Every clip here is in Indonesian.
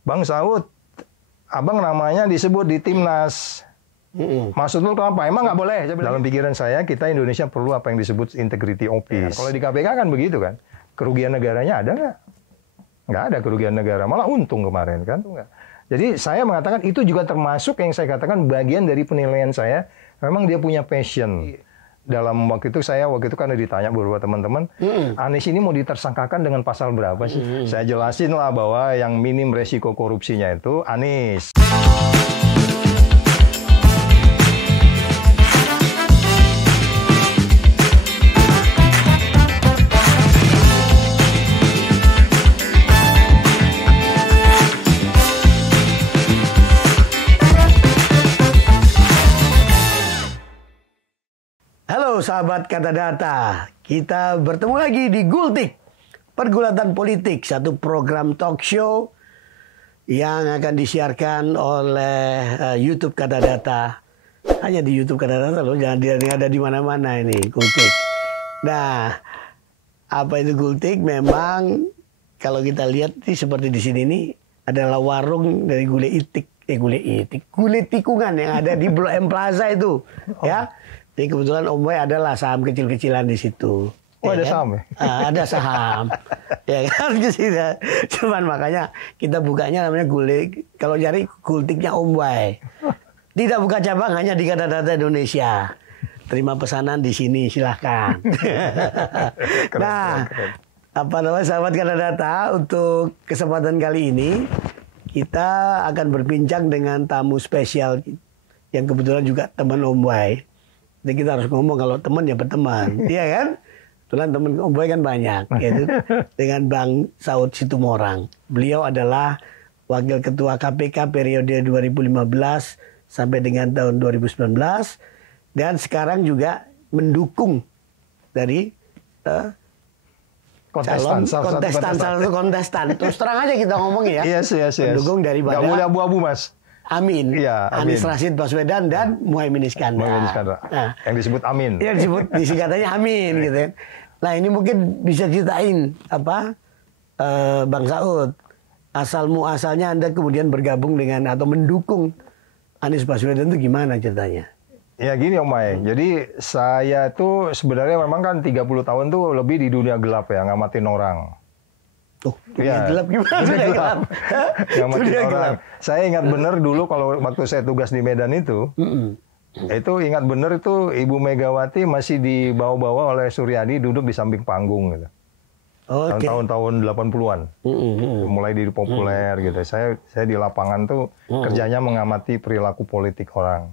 Bang Saud, abang namanya disebut di timnas. Maksud lu apa? Emang nggak boleh? Dalam pikiran saya, kita Indonesia perlu apa yang disebut integrity office. Kalau di KPK kan begitu kan. Kerugian negaranya ada nggak? Nggak ada kerugian negara, malah untung kemarin kan. Jadi saya mengatakan itu juga termasuk yang saya katakan bagian dari penilaian saya. Memang dia punya passion. Dalam waktu itu karena ditanya beberapa teman-teman, Anies ini mau ditersangkakan dengan pasal berapa sih? Saya jelasin lah bahwa yang minim resiko korupsinya itu Anies. Halo sahabat Kata Data, kita bertemu lagi di Gultik, Pergulatan Politik, satu program talk show yang akan disiarkan oleh YouTube Kata Data. Hanya di YouTube Kata Data loh, jangan ada di mana-mana ini Gultik. Nah, apa itu Gultik? Memang kalau kita lihat sih seperti di sini nih adalah warung dari gulai tikungan yang ada di Blok M Plaza itu, ya. Jadi kebetulan Om Boy adalah saham kecil-kecilan di situ. Oh, ya ada kan? saham ya? Ada saham. Ya kan? Cuman makanya kita bukanya namanya Gultik. Kalau cari Gultiknya Om Boy. Tidak buka cabang, hanya di Kata Data Indonesia. Terima pesanan di sini, silahkan. Nah, apa namanya sahabat Kata Data, untuk kesempatan kali ini kita akan berbincang dengan tamu spesial yang kebetulan juga teman Om Boy. Jadi kita harus ngomong kalau teman ya berteman, iya kan? Kebetulan teman Om Boy kan banyak, yaitu dengan Bang Saud Situmorang. Beliau adalah Wakil Ketua KPK periode 2015 sampai dengan tahun 2019, dan sekarang juga mendukung dari kontestan. Terus terang aja kita ngomong ya. Yes. Mendukung daripada. Gak boleh abu-abu, Mas. Amin. Ya, Anies Rashid Baswedan dan Muhaimin Iskandar. Nah, yang disebut Amin. Yang disebut disingkatannya Amin gitu kan. Nah, ini mungkin bisa ceritain apa Bang Saud, asal muasalnya Anda kemudian bergabung dengan atau mendukung Anies Baswedan itu gimana ceritanya? Ya gini Om Mai, jadi saya tuh sebenarnya memang kan 30 tahun tuh lebih di dunia gelap ya, ngamatin orang. Oh, gelap gimana? Gelap. Ngamatin orang. Saya ingat bener dulu kalau waktu saya tugas di Medan itu, itu ingat bener itu Ibu Megawati masih dibawa-bawa oleh Suryadi duduk di samping panggung gitu. Tahun-tahun 80-an. Mulai di populer gitu. Saya di lapangan tuh kerjanya mengamati perilaku politik orang.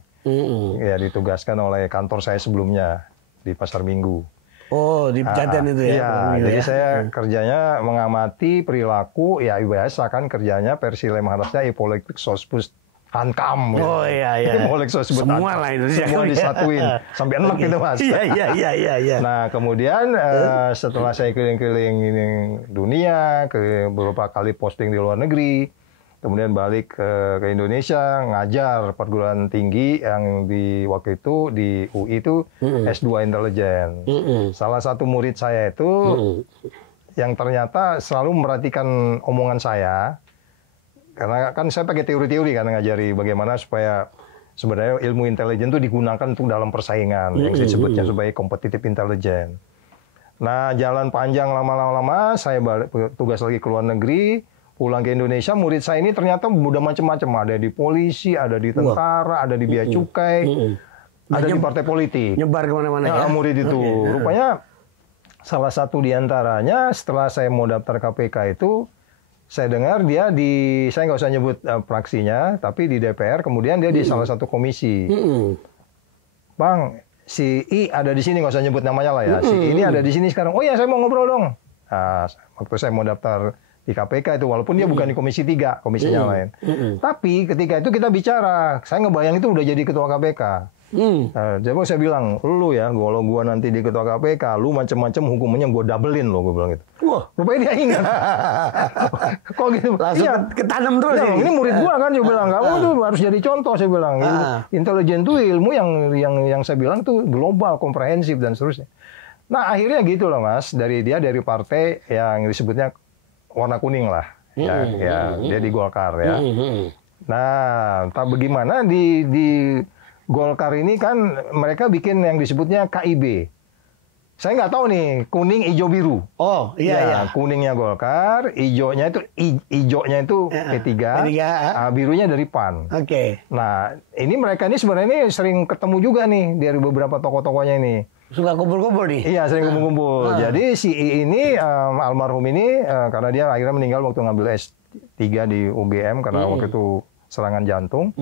Ya ditugaskan oleh kantor saya sebelumnya di Pasar Minggu. Oh, di Pejaten itu ya? Iya, jadi saya kerjanya mengamati perilaku, ya biasa kan kerjanya versi lemharasnya politik sospus hankam. Oh iya. Politik sospus semua lah itu. Semua disatuin, sampai enak gitu Mas. Iya. Nah kemudian setelah saya keliling-keliling dunia, ke beberapa kali posting di luar negeri, kemudian balik ke Indonesia, ngajar perguruan tinggi yang di waktu itu di UI itu S2 Intelijen. Salah satu murid saya itu yang ternyata selalu memperhatikan omongan saya, karena kan saya pakai teori-teori kan ngajari bagaimana supaya sebenarnya ilmu intelijen itu digunakan untuk dalam persaingan yang disebutnya sebagai competitive intelligence. Nah jalan panjang lama-lama saya balik tugas lagi ke luar negeri. Pulang ke Indonesia, murid saya ini ternyata udah macam-macam. Ada di polisi, ada di tentara, ada di bea cukai, ada di partai politik. Nyebar kemana-mana ya? Murid itu. Rupanya salah satu di antaranya setelah saya mau daftar KPK itu, saya dengar dia saya nggak usah nyebut fraksinya, tapi di DPR, kemudian dia di salah satu komisi. Bang, si I ada di sini, nggak usah nyebut namanya lah ya. Si ini ada di sini sekarang. Oh ya, saya mau ngobrol dong. Nah, waktu saya mau daftar di KPK itu, walaupun dia bukan di Komisi 3, komisinya lain. Tapi ketika itu kita bicara, saya ngebayang itu udah jadi ketua KPK. Jadi saya bilang, lu ya, kalau gua nanti di ketua KPK, lu macam-macam hukumannya gua doublein lo, gua bilang gitu. Wah, rupanya dia ingat. Kok gitu? Langsung ketanam terus. Ya, ini murid gua kan, dia bilang, kamu tuh harus jadi contoh, saya bilang. Intelijen itu ilmu yang saya bilang tuh global, komprehensif dan seterusnya. Nah akhirnya gitu loh Mas, dari partai yang disebutnya warna kuning lah, ya dia di Golkar ya. Nah, entah bagaimana di Golkar ini kan mereka bikin yang disebutnya KIB. Saya nggak tahu nih, kuning, hijau, biru. Oh, iya. Kuningnya Golkar, hijaunya itu P3, birunya dari PAN. Oke. Nah, ini mereka ini sebenarnya sering ketemu juga nih dari beberapa tokoh-tokohnya ini. Suka kumpul-kumpul nih? Iya, sering kumpul-kumpul. Jadi si I ini, almarhum ini, karena dia akhirnya meninggal waktu ngambil S3 di UGM, karena waktu itu serangan jantung.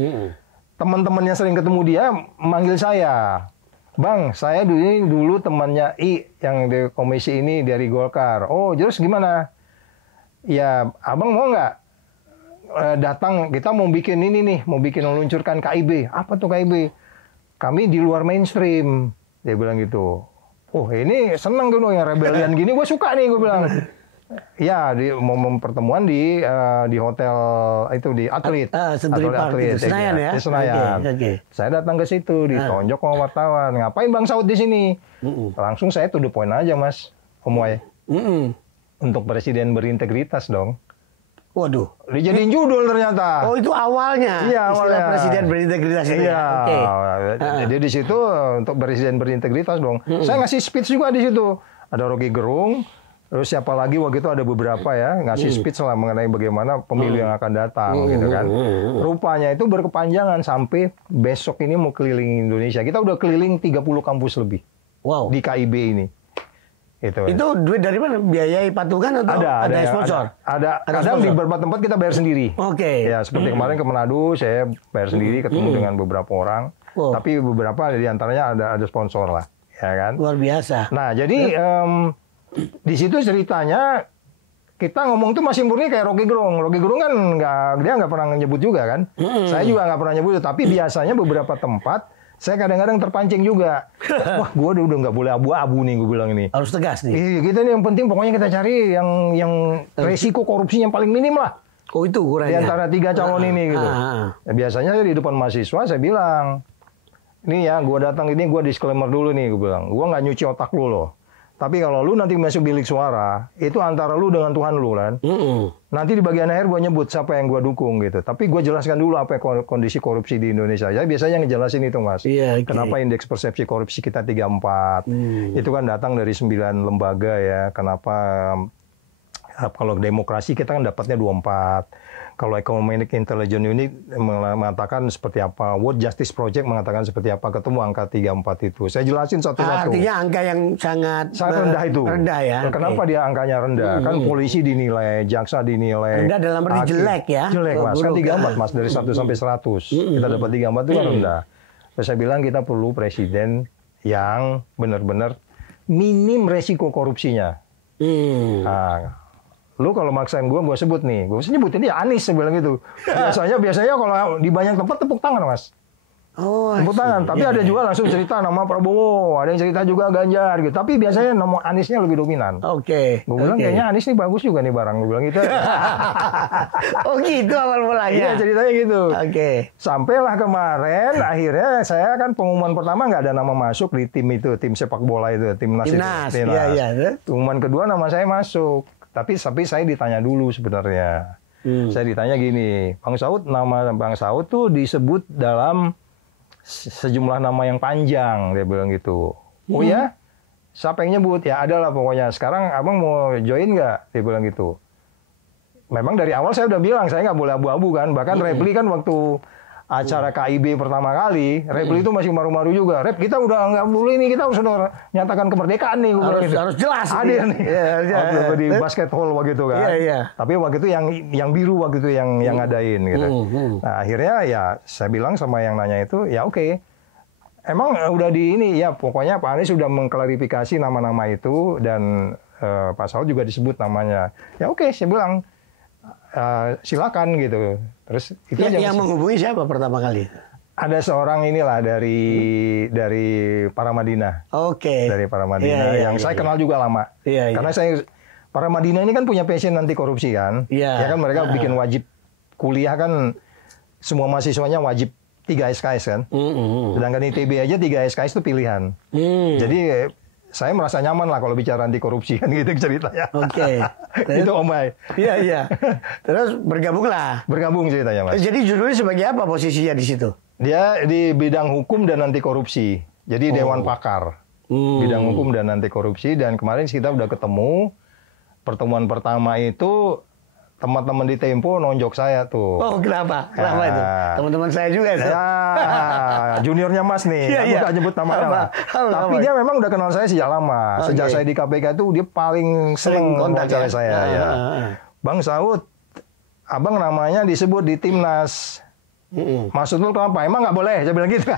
Teman-temannya sering ketemu dia, manggil saya. Bang, saya dulu temannya I yang di komisi ini dari Golkar. Oh, terus gimana? Ya, abang mau nggak datang? Kita mau bikin ini nih, mau bikin meluncurkan KIB. Apa tuh KIB? Kami di luar mainstream. Dia bilang gitu. Oh, ini seneng tuh yang rebelian gini. Gue suka nih, gue bilang. Ya, mau pertemuan di hotel itu di Atlet. Atlet itu Senayan ya. Di Senayan. Okay. Saya datang ke situ, ditonjok sama wartawan. Ngapain Bang Saud di sini? Langsung saya to the point aja, Mas. Om Wai. Untuk presiden berintegritas dong. Waduh. Dijadiin judul ternyata. Oh, itu awalnya. Iya, awalnya. Presiden berintegritas itu. Iya. Jadi di situ untuk presiden berintegritas dong. Saya ngasih speech juga di situ. Ada Rocky Gerung. Terus siapa lagi waktu itu ada beberapa ya ngasih speech lah mengenai bagaimana pemilu yang akan datang gitu kan. Rupanya itu berkepanjangan sampai besok ini mau keliling Indonesia. Kita udah keliling 30 kampus lebih. Wow. Di KIB ini. Itu duit dari mana? Biayai patungan atau ada sponsor? Ada kadang di beberapa tempat kita bayar sendiri. Oke. Ya seperti kemarin ke Manado saya bayar sendiri ketemu dengan beberapa orang. Tapi beberapa di antaranya ada sponsor lah, ya kan? Luar biasa. Nah, jadi di situ ceritanya kita ngomong tuh masih murni kayak Rocky Gerung. Rocky Gerung kan dia nggak pernah nyebut juga kan. Saya juga nggak pernah nyebut. Tapi biasanya beberapa tempat saya kadang-kadang terpancing juga. Wah, gue udah nggak boleh abu-abu nih, gue bilang ini. Harus tegas nih. Iya, kita nih yang penting pokoknya kita cari yang resiko korupsi yang paling minim lah. Oh itu kurangnya. Di antara 3 calon ini gitu. Ya, biasanya di depan mahasiswa saya bilang, ini ya gue datang ini gue disclaimer dulu nih, gue bilang, gue nggak nyuci otak lu loh. Tapi kalau lu nanti masuk bilik suara, itu antara lu dengan Tuhan lu kan. Nanti di bagian akhir gue nyebut siapa yang gue dukung gitu. Tapi gue jelaskan dulu apa kondisi korupsi di Indonesia. Ya biasanya ngejelasin itu Mas. Iya, okay. Kenapa indeks persepsi korupsi kita 34. Itu kan datang dari 9 lembaga ya. Kenapa kalau demokrasi kita kan dapatnya 24. Kalau Economic Intelligence Unit mengatakan seperti apa, World Justice Project mengatakan seperti apa, ketemu angka 34 itu. Saya jelasin satu-satu. Artinya angka yang sangat rendah itu. Rendah ya. Kenapa dia angkanya rendah? Kan polisi dinilai, jaksa dinilai. Rendah dalam arti jelek ya. Jelek Mas, kan 34 Mas, dari 1 sampai 100. Kita dapat 34 itu kan rendah. Terus saya bilang kita perlu presiden yang benar-benar minim resiko korupsinya. Nah, lu kalau maksain gue sebut nih. Gue sebutin dia Anies, saya bilang gitu. Biasanya kalau di banyak tempat tepuk tangan, Mas. Oh, tepuk tangan. Tapi ada juga langsung cerita nama Prabowo. Ada yang cerita juga Ganjar gitu. Tapi biasanya nama Aniesnya lebih dominan. Oke. Gue bilang kayaknya Anies nih bagus juga nih barang. Gue bilang gitu. Oh gitu awal mulanya. Iya ceritanya gitu. Oke. Sampailah kemarin, akhirnya saya kan pengumuman pertama nggak ada nama masuk di tim itu. Tim sepak bola itu. Timnas. Iya. Pengumuman kedua nama saya masuk. Tapi saya ditanya dulu sebenarnya. Saya ditanya gini, Bang Saud, nama Bang Saud tuh disebut dalam sejumlah nama yang panjang, dia bilang gitu. Oh ya? Siapa yang nyebut? Ya ada lah pokoknya. Sekarang abang mau join nggak? Dia bilang gitu. Memang dari awal saya udah bilang, saya nggak boleh abu-abu kan. Bahkan Repli kan waktu acara KIB pertama kali, Repli itu masih maru-maru juga. Rep, kita udah nggak boleh nih, kita sudah nyatakan kemerdekaan nih. Harus jelas. Hadir nih. Di basket hall waktu itu kan. Tapi waktu itu yang biru waktu itu yang ngadain gitu. Nah akhirnya ya saya bilang sama yang nanya itu, ya oke. Emang udah di ini, ya pokoknya Pak Anies sudah mengklarifikasi nama-nama itu dan Pak Saud juga disebut namanya. Ya oke, saya bilang silakan gitu. Terus itu yang menghubungi siapa pertama kali? Ada seorang inilah dari Paramadina. Oke. Dari Paramadina yang saya kenal juga lama. Karena saya Paramadina ini kan punya passion anti korupsi kan. Ya kan mereka bikin wajib kuliah kan semua mahasiswanya wajib 3 SKS kan. Sedangkan ITB aja 3 SKS itu pilihan. Jadi saya merasa nyaman lah kalau bicara anti korupsi kan gitu ceritanya. Oke. Itu Om Bay. Iya, iya. Terus bergabunglah. Bergabung ceritanya Mas. Jadi judulnya sebagai apa posisinya di situ? Dia di bidang hukum dan anti korupsi. Jadi Dewan Pakar. Bidang hukum dan anti korupsi, dan kemarin kita udah ketemu. Pertemuan pertama itu teman-teman di Tempo nonjok saya tuh. Oh, kenapa? Kenapa itu? Teman-teman saya juga itu. Ya, juniornya Mas nih. Iya, Aku iya. nggak nyebut namanya lah. Tapi dia memang udah kenal saya sejak lama. Oke. Sejak saya di KPK itu dia paling sering kontak wawancara ya? saya. Ya. Bang Saud, abang namanya disebut di Timnas. Maksud lu kenapa? Emang nggak boleh? Saya bilang gitu.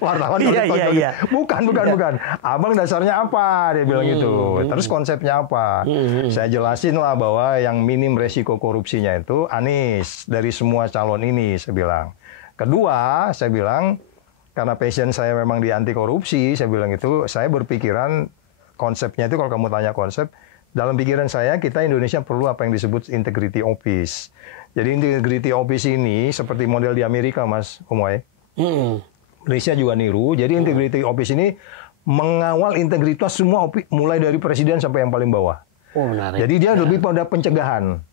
Wartawan. Iya. Bukan. Abang dasarnya apa? Dia bilang gitu. Terus konsepnya apa? Saya jelasin lah bahwa yang minim resiko korupsinya itu Anies dari semua calon ini, saya bilang. Kedua, saya bilang karena passion saya memang di anti korupsi, saya bilang itu, saya berpikiran konsepnya itu kalau kamu tanya konsep, dalam pikiran saya kita Indonesia perlu apa yang disebut integrity office. Jadi integrity office ini seperti model di Amerika, Mas Umoy. Malaysia juga niru. Jadi integrity office ini mengawal integritas semua, mulai dari presiden sampai yang paling bawah. Oh, menarik. Jadi dia lebih pada pencegahan.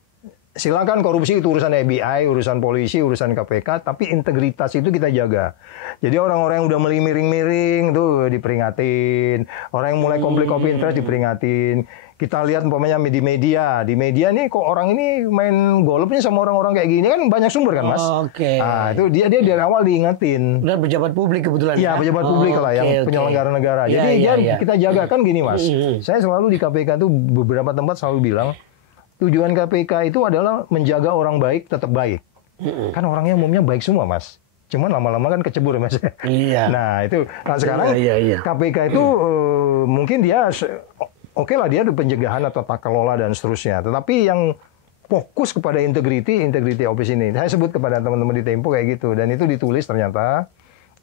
Silakan korupsi itu urusan FBI, urusan polisi, urusan KPK, tapi integritas itu kita jaga. Jadi orang-orang yang udah miring-miring tuh diperingatin, orang yang mulai konflik of interest diperingatin. Kita lihat umpamanya di media nih kok orang ini main golfnya sama orang-orang kayak gini kan banyak sumber kan Mas. Oke. Nah, itu dia dari awal diingetin. Dan pejabat publik kebetulan. Iya, pejabat publik lah yang penyelenggara negara. Jadi kita jaga kan gini Mas. Saya selalu di KPK tuh beberapa tempat selalu bilang tujuan KPK itu adalah menjaga orang baik tetap baik. Kan orangnya umumnya baik semua Mas. Cuman lama-lama kan kecebur Mas. Iya. Nah itu. Nah sekarang KPK itu mungkin dia oke lah dia ada pencegahan atau tata kelola dan seterusnya. Tetapi yang fokus kepada integrity office ini. Saya sebut kepada teman-teman di Tempo kayak gitu. Dan itu ditulis ternyata.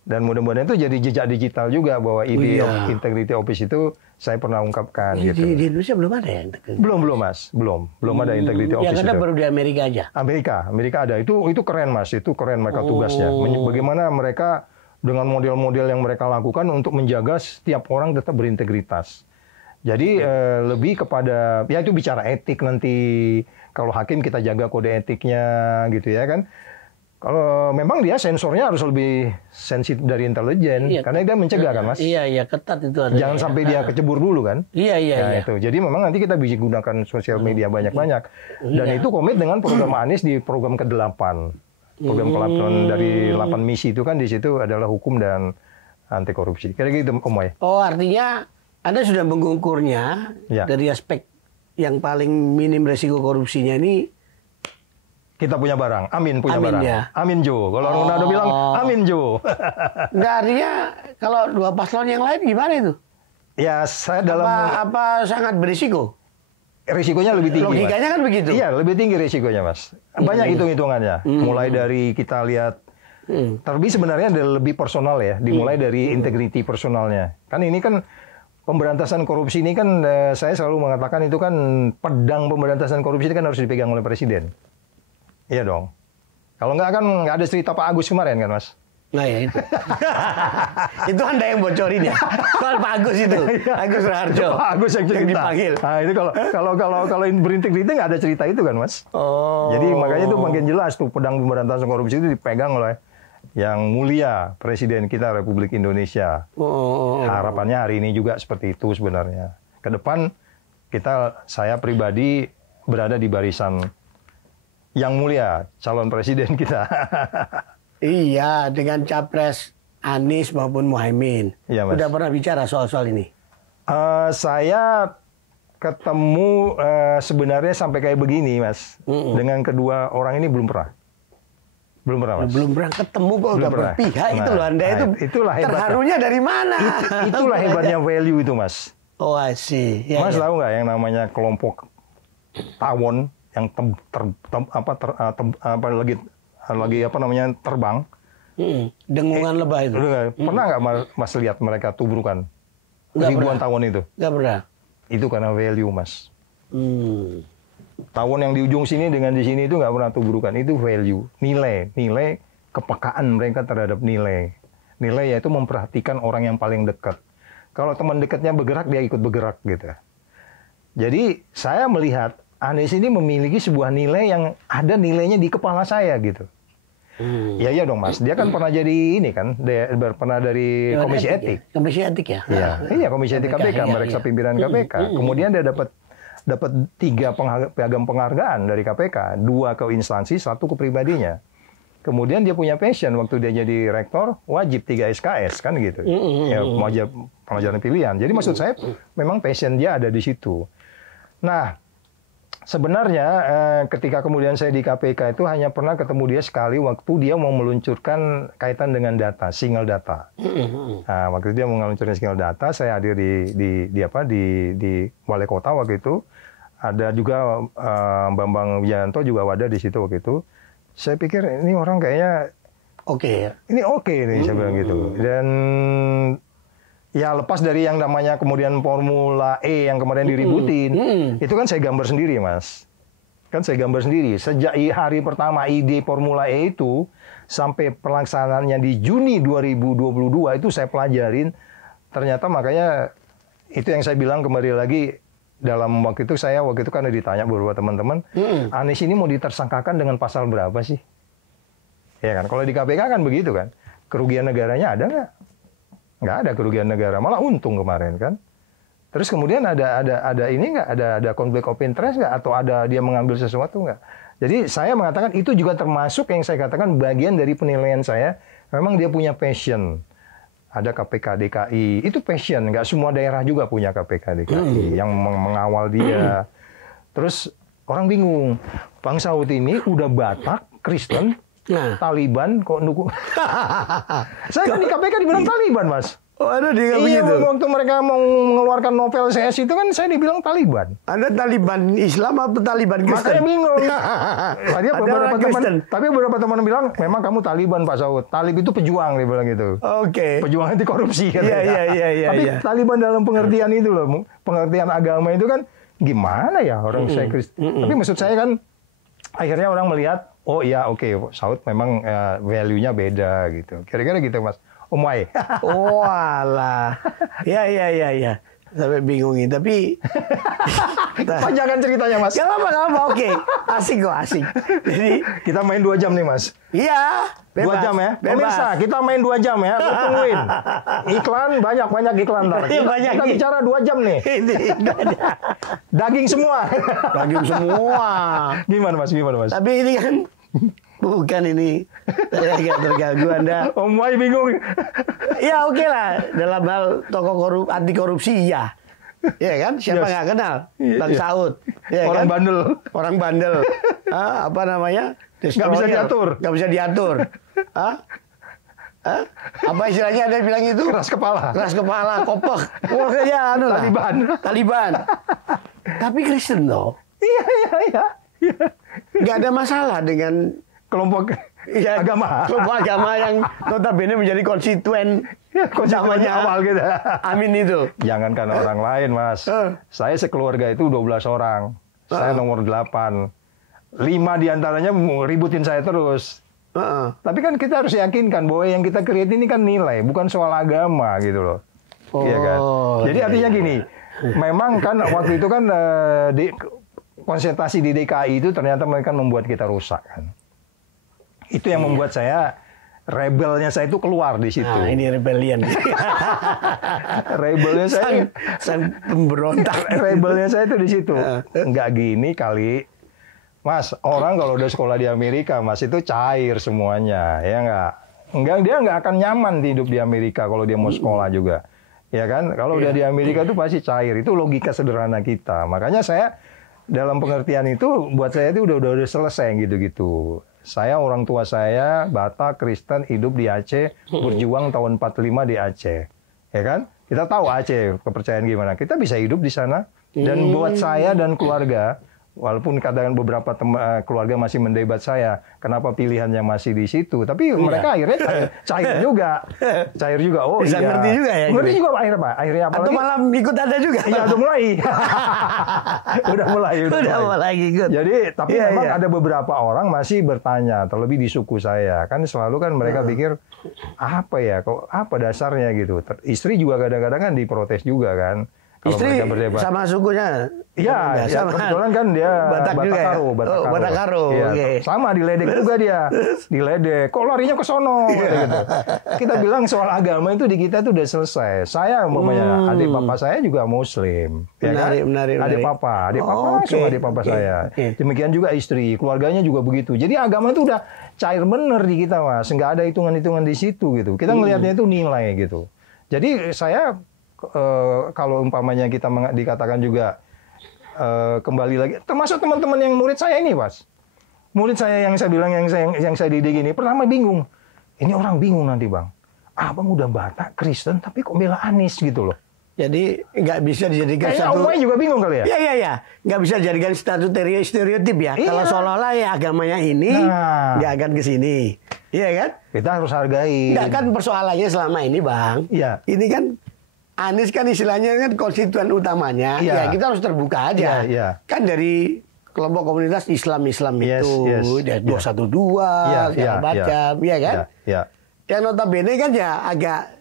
Dan mudah-mudahan itu jadi jejak digital juga bahwa ide integrity office itu saya pernah ungkapkan. Di Indonesia belum ada ya? Belum Mas. Belum ada integrity office. Yang ada baru di Amerika aja? Amerika ada. Itu keren Mas. Itu keren mereka tugasnya. Bagaimana mereka dengan model-model yang mereka lakukan untuk menjaga setiap orang tetap berintegritas. Jadi lebih kepada, ya itu bicara etik nanti. Kalau hakim kita jaga kode etiknya gitu ya kan. Kalau memang dia sensornya harus lebih sensitif dari intelijen. Karena dia mencegah kan Mas. Iya, ketat itu ada. Jangan sampai dia kecebur dulu kan. Iya. Itu. Jadi memang nanti kita bisa gunakan sosial media banyak-banyak. Dan itu komit dengan program Anies di program ke-8. Program ke-8 dari 8 misi itu kan di situ adalah hukum dan anti korupsi. Kira-kira gitu Om Moy. Oh artinya Anda sudah mengukurnya dari aspek yang paling minim resiko korupsinya ini. Kita punya barang, Amin punya barang. Ya? Amin Jo. Kalau Ronaldo bilang, Amin Jo. Nggak, artinya kalau dua paslon yang lain gimana itu? Ya, saya dalam... Apa sangat berisiko? Risikonya lebih tinggi, Logikanya Mas. Kan begitu? Iya, lebih tinggi risikonya, Mas. Banyak hitung-hitungannya. Mulai dari kita lihat, terlebih sebenarnya lebih personal ya. Dimulai dari integriti personalnya. Kan ini kan... Pemberantasan korupsi ini kan saya selalu mengatakan itu kan pedang pemberantasan korupsi itu kan harus dipegang oleh presiden. Iya dong. Kalau nggak kan nggak ada cerita Pak Agus kemarin kan Mas? Nah ya itu. Itu Anda yang bocorin ya. Soal Pak Agus itu. Agus Raharjo. Pak Agus yang cerita. Dipanggil. Nah itu kalau berintegriti nggak ada cerita itu kan Mas? Oh. Jadi makanya itu makin jelas tuh pedang pemberantasan korupsi itu dipegang oleh yang mulia Presiden kita Republik Indonesia. Harapannya hari ini juga seperti itu sebenarnya. Ke depan saya pribadi berada di barisan yang mulia calon presiden kita. Iya, dengan capres Anies maupun Muhaimin. Iya, Mas. Udah pernah bicara soal ini? Saya ketemu sebenarnya sampai kayak begini, Mas. Dengan kedua orang ini belum pernah. Belum pernah, Mas. Belum pernah ketemu kok udah berpihak itu loh Anda itu. Itulah hebatnya. Terharunya dari mana? Itulah hebatnya value itu, Mas. Oh, I see. Ya, Mas tahu nggak yang namanya kelompok tawon yang terbang? Dengungan lebah itu. Pernah nggak Mas lihat mereka tubrukan ribuan tawon itu? Nggak pernah. Itu karena value, Mas. Tawon yang di ujung sini dengan di sini itu nggak pernah tubrukan. Itu value, nilai kepekaan mereka terhadap nilai yaitu memperhatikan orang yang paling dekat. Kalau teman dekatnya bergerak, dia ikut bergerak gitu. Jadi saya melihat Anies ini memiliki sebuah nilai yang ada nilainya di kepala saya gitu. Ya iya dong Mas, dia kan pernah jadi ini kan, dia pernah dari Komisi Etik. Ya? Komisi Etik ya? Iya, Komisi Etik KPK, meriksa pimpinan KPK. Kemudian dia dapat 3 piagam penghargaan dari KPK, 2 ke instansi, 1 ke pribadinya. Kemudian dia punya passion waktu dia jadi rektor, wajib 3 SKS kan gitu. Ya, pelajaran pilihan. Jadi maksud saya memang passion dia ada di situ. Nah, sebenarnya ketika kemudian saya di KPK itu hanya pernah ketemu dia sekali waktu dia mau meluncurkan kaitan dengan data, single data. Nah, waktu itu dia mau meluncurkan single data, saya hadir di Balai Kota waktu itu. Ada juga Bambang Wijayanto juga ada di situ waktu itu. Saya pikir ini orang kayaknya ini oke nih, saya bilang gitu. Dan ya lepas dari yang namanya kemudian Formula E yang kemarin diributin, itu kan saya gambar sendiri, Mas. Kan saya gambar sendiri. Sejak hari pertama ide Formula E itu sampai pelaksanaannya di Juni 2022 itu saya pelajarin. Ternyata makanya itu yang saya bilang kembali lagi dalam waktu itu kan ditanya beberapa teman-teman, Anies ini mau ditersangkakan dengan pasal berapa sih? Ya kan, kalau di KPK kan begitu kan. Kerugian negaranya ada nggak? Nggak ada kerugian negara, malah untung kemarin kan. Terus kemudian ada ini nggak? Ada konflik of interest nggak? Atau ada dia mengambil sesuatu nggak? Jadi saya mengatakan itu juga termasuk yang saya katakan bagian dari penilaian saya. Memang dia punya passion. Ada KPK DKI, itu passion. Nggak semua daerah juga punya KPK DKI yang mengawal dia. Terus orang bingung, Bang Saud ini udah Batak, Kristen, Taliban kok dukung. Saya kan di KPK dibilang Taliban, Mas. Oh, ada di iya, itu. waktu mereka mau mengeluarkan novel CS itu kan saya dibilang Taliban. Anda Taliban Islam atau Taliban Kristen? Makanya bingung. Tapi beberapa teman bilang memang kamu Taliban Pak Saud. Talib itu pejuang, dia bilang gitu. Oke. Pejuang anti korupsi. Iya. Tapi Taliban dalam pengertian itu loh, pengertian agama itu kan gimana ya orang saya Kristen. Tapi maksud saya kan akhirnya orang melihat, oh iya oke, Saud memang value-nya beda gitu. Kira-kira gitu Mas. Wai. Oh alah. Ya. Sampai bingungin. Tapi panjangan ceritanya Mas. Gak apa-apa. Oke. Asik kok, asik. Jadi kita main 2 jam nih Mas. Iya. 2 jam ya. Pemirsa, kita main 2 jam ya. Tungguin. Iklan, banyak iklan. Kita bicara 2 jam nih. Daging semua. Gimana Mas? Tapi ini kan bukan ini. Saya agak terganggu Anda. Om Wai bingung. Ya oke lah. Dalam hal tokoh anti korupsi iya. Ya kan? Siapa nggak kenal? Bang Saud. Ya orang kan? bandel. Orang bandel. Apa namanya? Nggak bisa diatur. Nggak bisa diatur. Apa istilahnya ada yang bilang itu? Keras kepala, kopek. Oh ya, Taliban. Tapi Kristen loh. Iya. Nggak ada masalah dengan kelompok agama yang notabene menjadi konstituen namanya awal gitu. Amin itu. Jangankan orang lain, Mas. Saya sekeluarga itu 12 orang. Saya nomor 8. 5 diantaranya ributin saya terus. Tapi kan kita harus yakinkan bahwa yang kita create ini kan nilai, bukan soal agama gitu loh. Iya kan? Jadi artinya gini, memang kan waktu itu kan konsentrasi di DKI itu ternyata mereka membuat kita rusak kan. Itu yang membuat saya rebelnya saya itu keluar di situ. Nah, ini rebellion. Rebelnya saya sang pemberontak. Rebelnya saya itu di situ. Enggak gini kali. Mas, orang kalau udah sekolah di Amerika, Mas, itu cair semuanya, ya enggak dia enggak akan nyaman hidup di Amerika kalau dia mau sekolah juga. Ya kan? Kalau udah di Amerika itu pasti cair. Itu logika sederhana kita. Makanya saya dalam pengertian itu buat saya itu udah selesai gitu-gitu. Saya orang tua saya Batak Kristen hidup di Aceh, berjuang tahun 45 di Aceh. Ya kan? Kita tahu Aceh kepercayaan gimana. Kita bisa hidup di sana dan buat saya dan keluarga Walaupun kadang beberapa keluarga masih mendebat saya, kenapa pilihannya masih di situ. Tapi mereka akhirnya cair juga. Cair juga, oh bisa iya. ngerti juga ya? Ngerti juga akhirnya Pak. Akhirnya apalagi. Atau malah ikut Anda juga? Iya, udah mulai. Udah mulai ikut. Jadi, tapi memang ada beberapa orang masih bertanya, terlebih di suku saya. Kan selalu kan mereka pikir, apa ya, kok apa dasarnya gitu. Istri juga kadang-kadang kan diprotes juga kan. Kalau istri sama sukunya? Iya, ya, kebetulan kan dia Batakaro. Ya, sama diledek juga dia. Diledek, kok larinya ke sono gitu. Kita bilang soal agama itu di kita itu udah selesai. Saya umpamanya adik papa saya juga muslim, ya kan? Adik papa langsung adik papa saya. Demikian juga istri, keluarganya juga begitu. Jadi agama itu udah cair bener di kita, Mas. Nggak ada hitungan-hitungan di situ gitu. Kita ngelihatnya itu nilai gitu. Jadi saya kalau umpamanya kita dikatakan juga kembali lagi, termasuk teman-teman yang murid saya ini, Mas. Murid saya yang saya bilang yang saya didik ini pertama bingung. Ini orang bingung nanti, Bang. Abang udah Batak, Kristen, tapi kok bela Anies gitu loh. Jadi nggak bisa dijadikan satu. Kayaknya juga bingung kali ya. Iya. Nggak bisa dijadikan stereotip ya. Iya. Kalau seolah-olah ya agamanya ini nggak akan ke sini. Iya kan? Kita harus hargai. Nggak kan persoalannya selama ini, Bang. Iya. Ini kan Anies kan istilahnya kan konstituen utamanya, ya kita harus terbuka aja. Kan dari kelompok komunitas Islam itu, dari 212, segala macam, ya kan? Yang notabene kan ya agak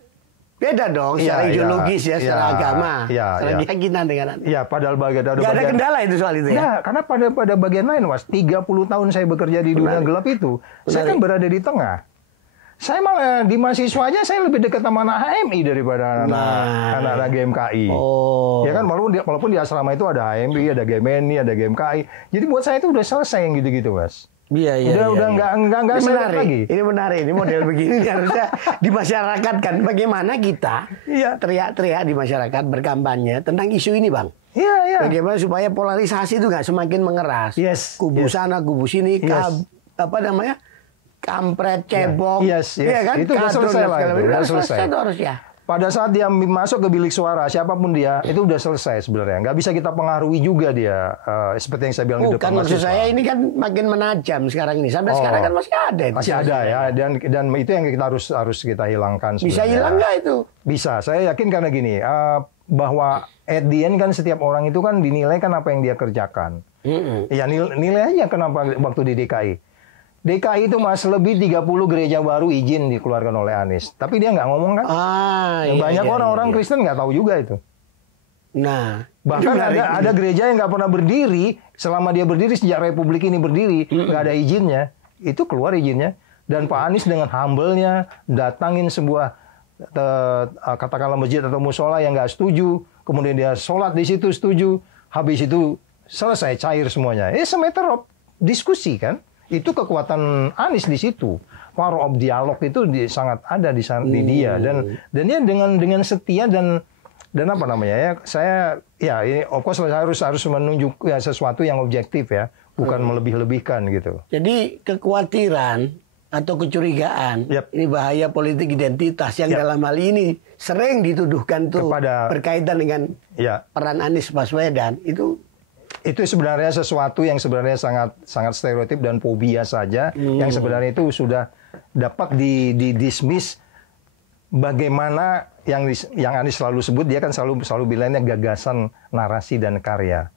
beda dong secara ideologis secara agama, secara keyakinan dengan Anies. Iya, padahal ada kendala itu soal itu ya? Ya, karena pada bagian lain, Mas, 30 tahun saya bekerja di dunia gelap itu, saya kan berada di tengah. Saya malah di mahasiswa aja saya lebih dekat sama anak HMI daripada anak GMKI. Ya kan, walaupun di asrama itu ada HMI, ada GMNI, ada GMKI. Jadi buat saya itu udah selesai yang gitu-gitu, Mas. Iya. Udah nggak menarik lagi. Ini menarik, ini model begini harusnya di masyarakat kan. Bagaimana kita teriak-teriak di masyarakat berkampanye tentang isu ini, Bang. Iya. Bagaimana supaya polarisasi itu nggak semakin mengeras. Kubu sana, kubu sini, kampret, cebong, iya kan? Itu udah selesai lah. Udah selesai. Itu harus ya. Pada saat dia masuk ke bilik suara, siapapun dia, itu udah selesai sebenarnya. Nggak bisa kita pengaruhi juga dia, seperti yang saya bilang di depan mahasiswa. Maksud saya ini kan makin menajam sekarang ini. Sampai sekarang kan masih ada. Masih ada ya, dan itu yang kita harus kita hilangkan sebenarnya. Bisa hilang nggak itu? Bisa, saya yakin karena gini, bahwa at the end kan setiap orang itu kan dinilai kan apa yang dia kerjakan. Ya nilai aja kenapa waktu di DKI. DKI itu Mas, lebih 30 gereja baru izin dikeluarkan oleh Anies. Tapi dia nggak ngomong kan? Banyak orang-orang Kristen nggak tahu juga itu. Nah, bahkan ada gereja yang nggak pernah berdiri, selama dia berdiri sejak Republik ini berdiri, nggak ada izinnya. Itu keluar izinnya. Dan Pak Anies dengan humble-nya datangin sebuah katakanlah masjid atau musola yang nggak setuju, kemudian dia sholat di situ setuju, habis itu selesai cair semuanya. Sematter of diskusi kan? Itu kekuatan Anies di situ. Power of dialog itu sangat ada di dia dan dia dengan setia dan apa namanya ya, saya ya ini of course harus menunjuk ya sesuatu yang objektif ya, bukan melebih-lebihkan gitu. Jadi kekhawatiran atau kecurigaan ini bahaya politik identitas yang dalam hal ini sering dituduhkan tuh berkaitan dengan peran Anies Baswedan itu sebenarnya sesuatu yang sebenarnya sangat stereotip dan fobia saja yang sebenarnya itu sudah dapat dismiss. Bagaimana yang Anies selalu sebut, dia kan selalu bilangnya gagasan, narasi dan karya.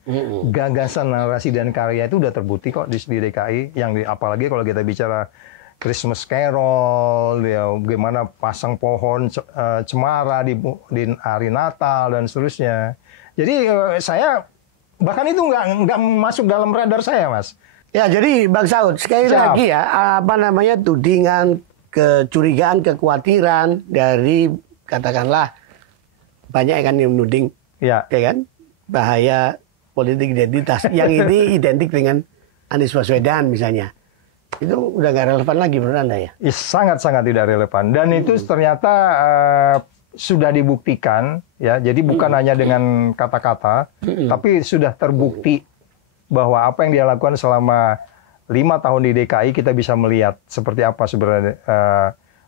Gagasan, narasi dan karya itu udah terbukti kok di DKI, apalagi kalau kita bicara Christmas Carol, bagaimana pasang pohon cemara di hari Natal dan seterusnya. Jadi saya bahkan itu nggak masuk dalam radar saya, Mas. Ya, jadi Bang Saud, sekali lagi ya, tudingan, kecurigaan, kekhawatiran dari, katakanlah, banyak kan yang menuding, ya kan, bahaya politik identitas. Yang ini identik dengan Anies Baswedan misalnya. Itu udah nggak relevan lagi menurut Anda ya? Sangat-sangat tidak relevan. Dan itu ternyata sudah dibuktikan, ya. Jadi bukan hanya dengan kata-kata, tapi sudah terbukti bahwa apa yang dia lakukan selama 5 tahun di DKI, kita bisa melihat seperti apa sebenarnya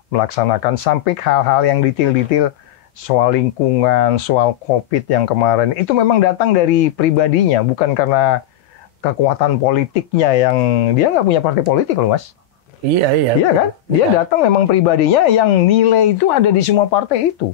melaksanakan sampai hal-hal yang detail-detail soal lingkungan, soal COVID yang kemarin. Itu memang datang dari pribadinya, bukan karena kekuatan politiknya yang dia nggak punya partai politik loh, Mas. Iya, iya. Iya kan? Dia datang memang pribadinya yang nilai itu ada di semua partai itu.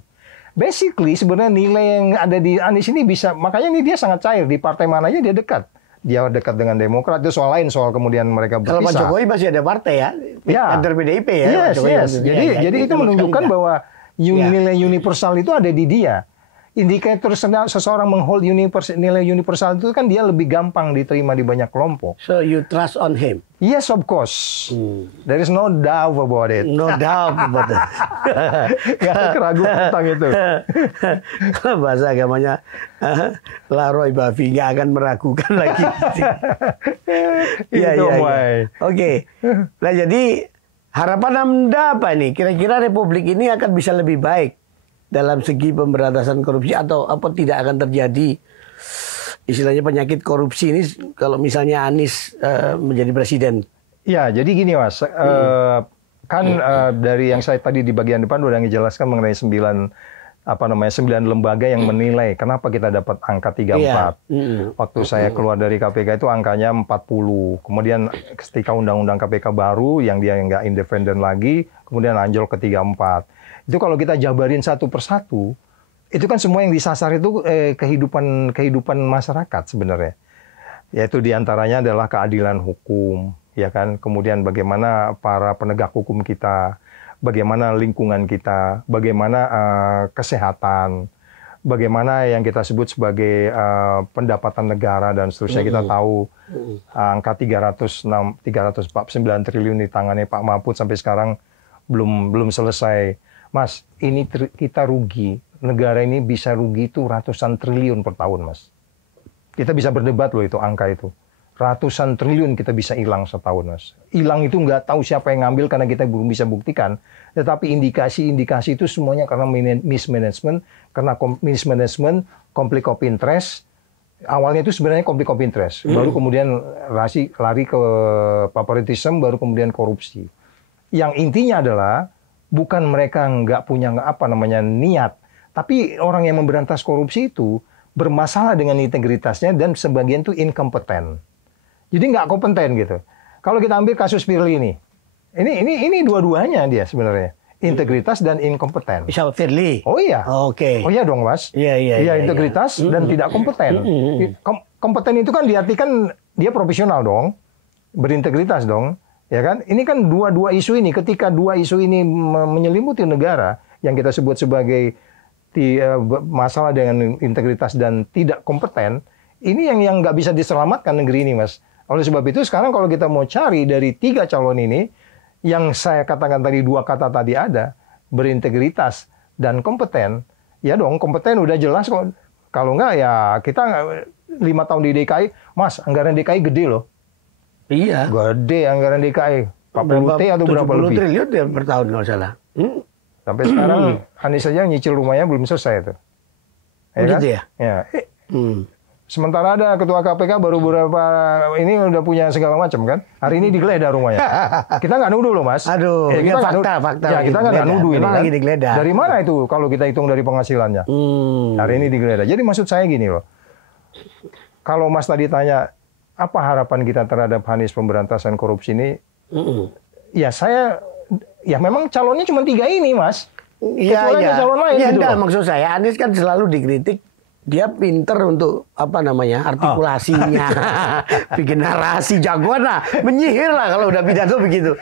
Basically sebenarnya nilai yang ada di Anies ini bisa, makanya ini dia sangat cair di partai mana aja dia dekat. Dia dekat dengan Demokrat, itu soal lain, soal kemudian mereka berpisah. Kalau Pak Jokowi masih ada partai ya, kader PDIP ya. Yes, yes. Jadi itu menunjukkan bahwa nilai universal itu ada di dia. Indikator seseorang menghold nilai universal itu kan dia lebih gampang diterima di banyak kelompok. So you trust on him? Yes, of course. There is no doubt about it. No doubt about it. Gak ada keraguan tentang itu. Bahasa agamanya, Laroy Bavi nggak akan meragukan lagi. Iya, iya. Oke. Nah jadi harapan Anda apa nih? Kira-kira Republik ini akan bisa lebih baik dalam segi pemberantasan korupsi atau apa tidak akan terjadi istilahnya penyakit korupsi ini kalau misalnya Anies menjadi presiden? Ya, jadi gini Mas, dari yang saya tadi di bagian depan udah ngejelaskan mengenai 9 lembaga yang menilai kenapa kita dapat angka 34. Waktu saya keluar dari KPK itu angkanya 40. Kemudian ketika undang-undang KPK baru yang dia nggak independen lagi, kemudian anjlok ke 34. Itu kalau kita jabarin satu persatu, itu kan semua yang disasar itu kehidupan masyarakat sebenarnya. Yaitu diantaranya adalah keadilan hukum, ya kan. Kemudian bagaimana para penegak hukum kita, bagaimana lingkungan kita, bagaimana kesehatan, bagaimana yang kita sebut sebagai pendapatan negara dan seterusnya. Kita tahu angka 349 triliun di tangannya Pak Mahfud sampai sekarang belum selesai. Mas, ini kita rugi. Negara ini bisa rugi itu ratusan triliun per tahun, Mas. Kita bisa berdebat loh itu angka itu. Ratusan triliun kita bisa hilang setahun, Mas. Hilang itu nggak tahu siapa yang ngambil karena kita belum bisa buktikan. Tetapi indikasi-indikasi itu semuanya karena mismanagement, conflict of interest. Awalnya itu sebenarnya conflict of interest. Baru kemudian lari ke favoritism, baru kemudian korupsi. Yang intinya adalah bukan mereka nggak punya niat, tapi orang yang memberantas korupsi itu bermasalah dengan integritasnya dan sebagian itu inkompeten. Jadi nggak kompeten gitu. Kalau kita ambil kasus Firly ini dua-duanya dia sebenarnya integritas dan inkompeten. Misal Firly. Oh iya. Oke. Oh iya dong Mas. Iya integritas dan tidak kompeten. Kompeten itu kan diartikan dia profesional dong, berintegritas dong. Ya kan? Ini kan dua isu ini. Ketika dua isu ini menyelimuti negara yang kita sebut sebagai masalah dengan integritas dan tidak kompeten, ini yang nggak bisa diselamatkan negeri ini, Mas. Oleh sebab itu sekarang kalau kita mau cari dari 3 calon ini, yang saya katakan tadi 2 kata tadi ada, berintegritas dan kompeten, ya dong kompeten udah jelas kok. Kalau nggak ya kita 5 tahun di DKI, Mas, anggaran DKI gede loh. Iya. Gede anggaran DKI. 40 T atau berapa lebih? 70 triliun per tahun kalau salah. Sampai sekarang Anies saja nyicil rumahnya belum selesai tuh. Ya kan? Gitu ya? Ya. Sementara ada ketua KPK baru beberapa ini udah punya segala macam kan. Hari ini digeledah rumahnya. Kita nggak nuduh loh Mas. Aduh, kita fakta. Ya kita nggak nuduh ini kan. Lagi digeledah. Dari mana itu kalau kita hitung dari penghasilannya? Hari ini digeledah. Jadi maksud saya gini loh. Kalau Mas tadi tanya, apa harapan kita terhadap Anies pemberantasan korupsi ini? Ya memang calonnya cuma 3 ini, Mas. Iya. Calon lain gitu enggak, maksud saya Anies kan selalu dikritik dia pinter untuk artikulasinya, bikin narasi jagoan lah, menyihir lah kalau udah pidato begitu.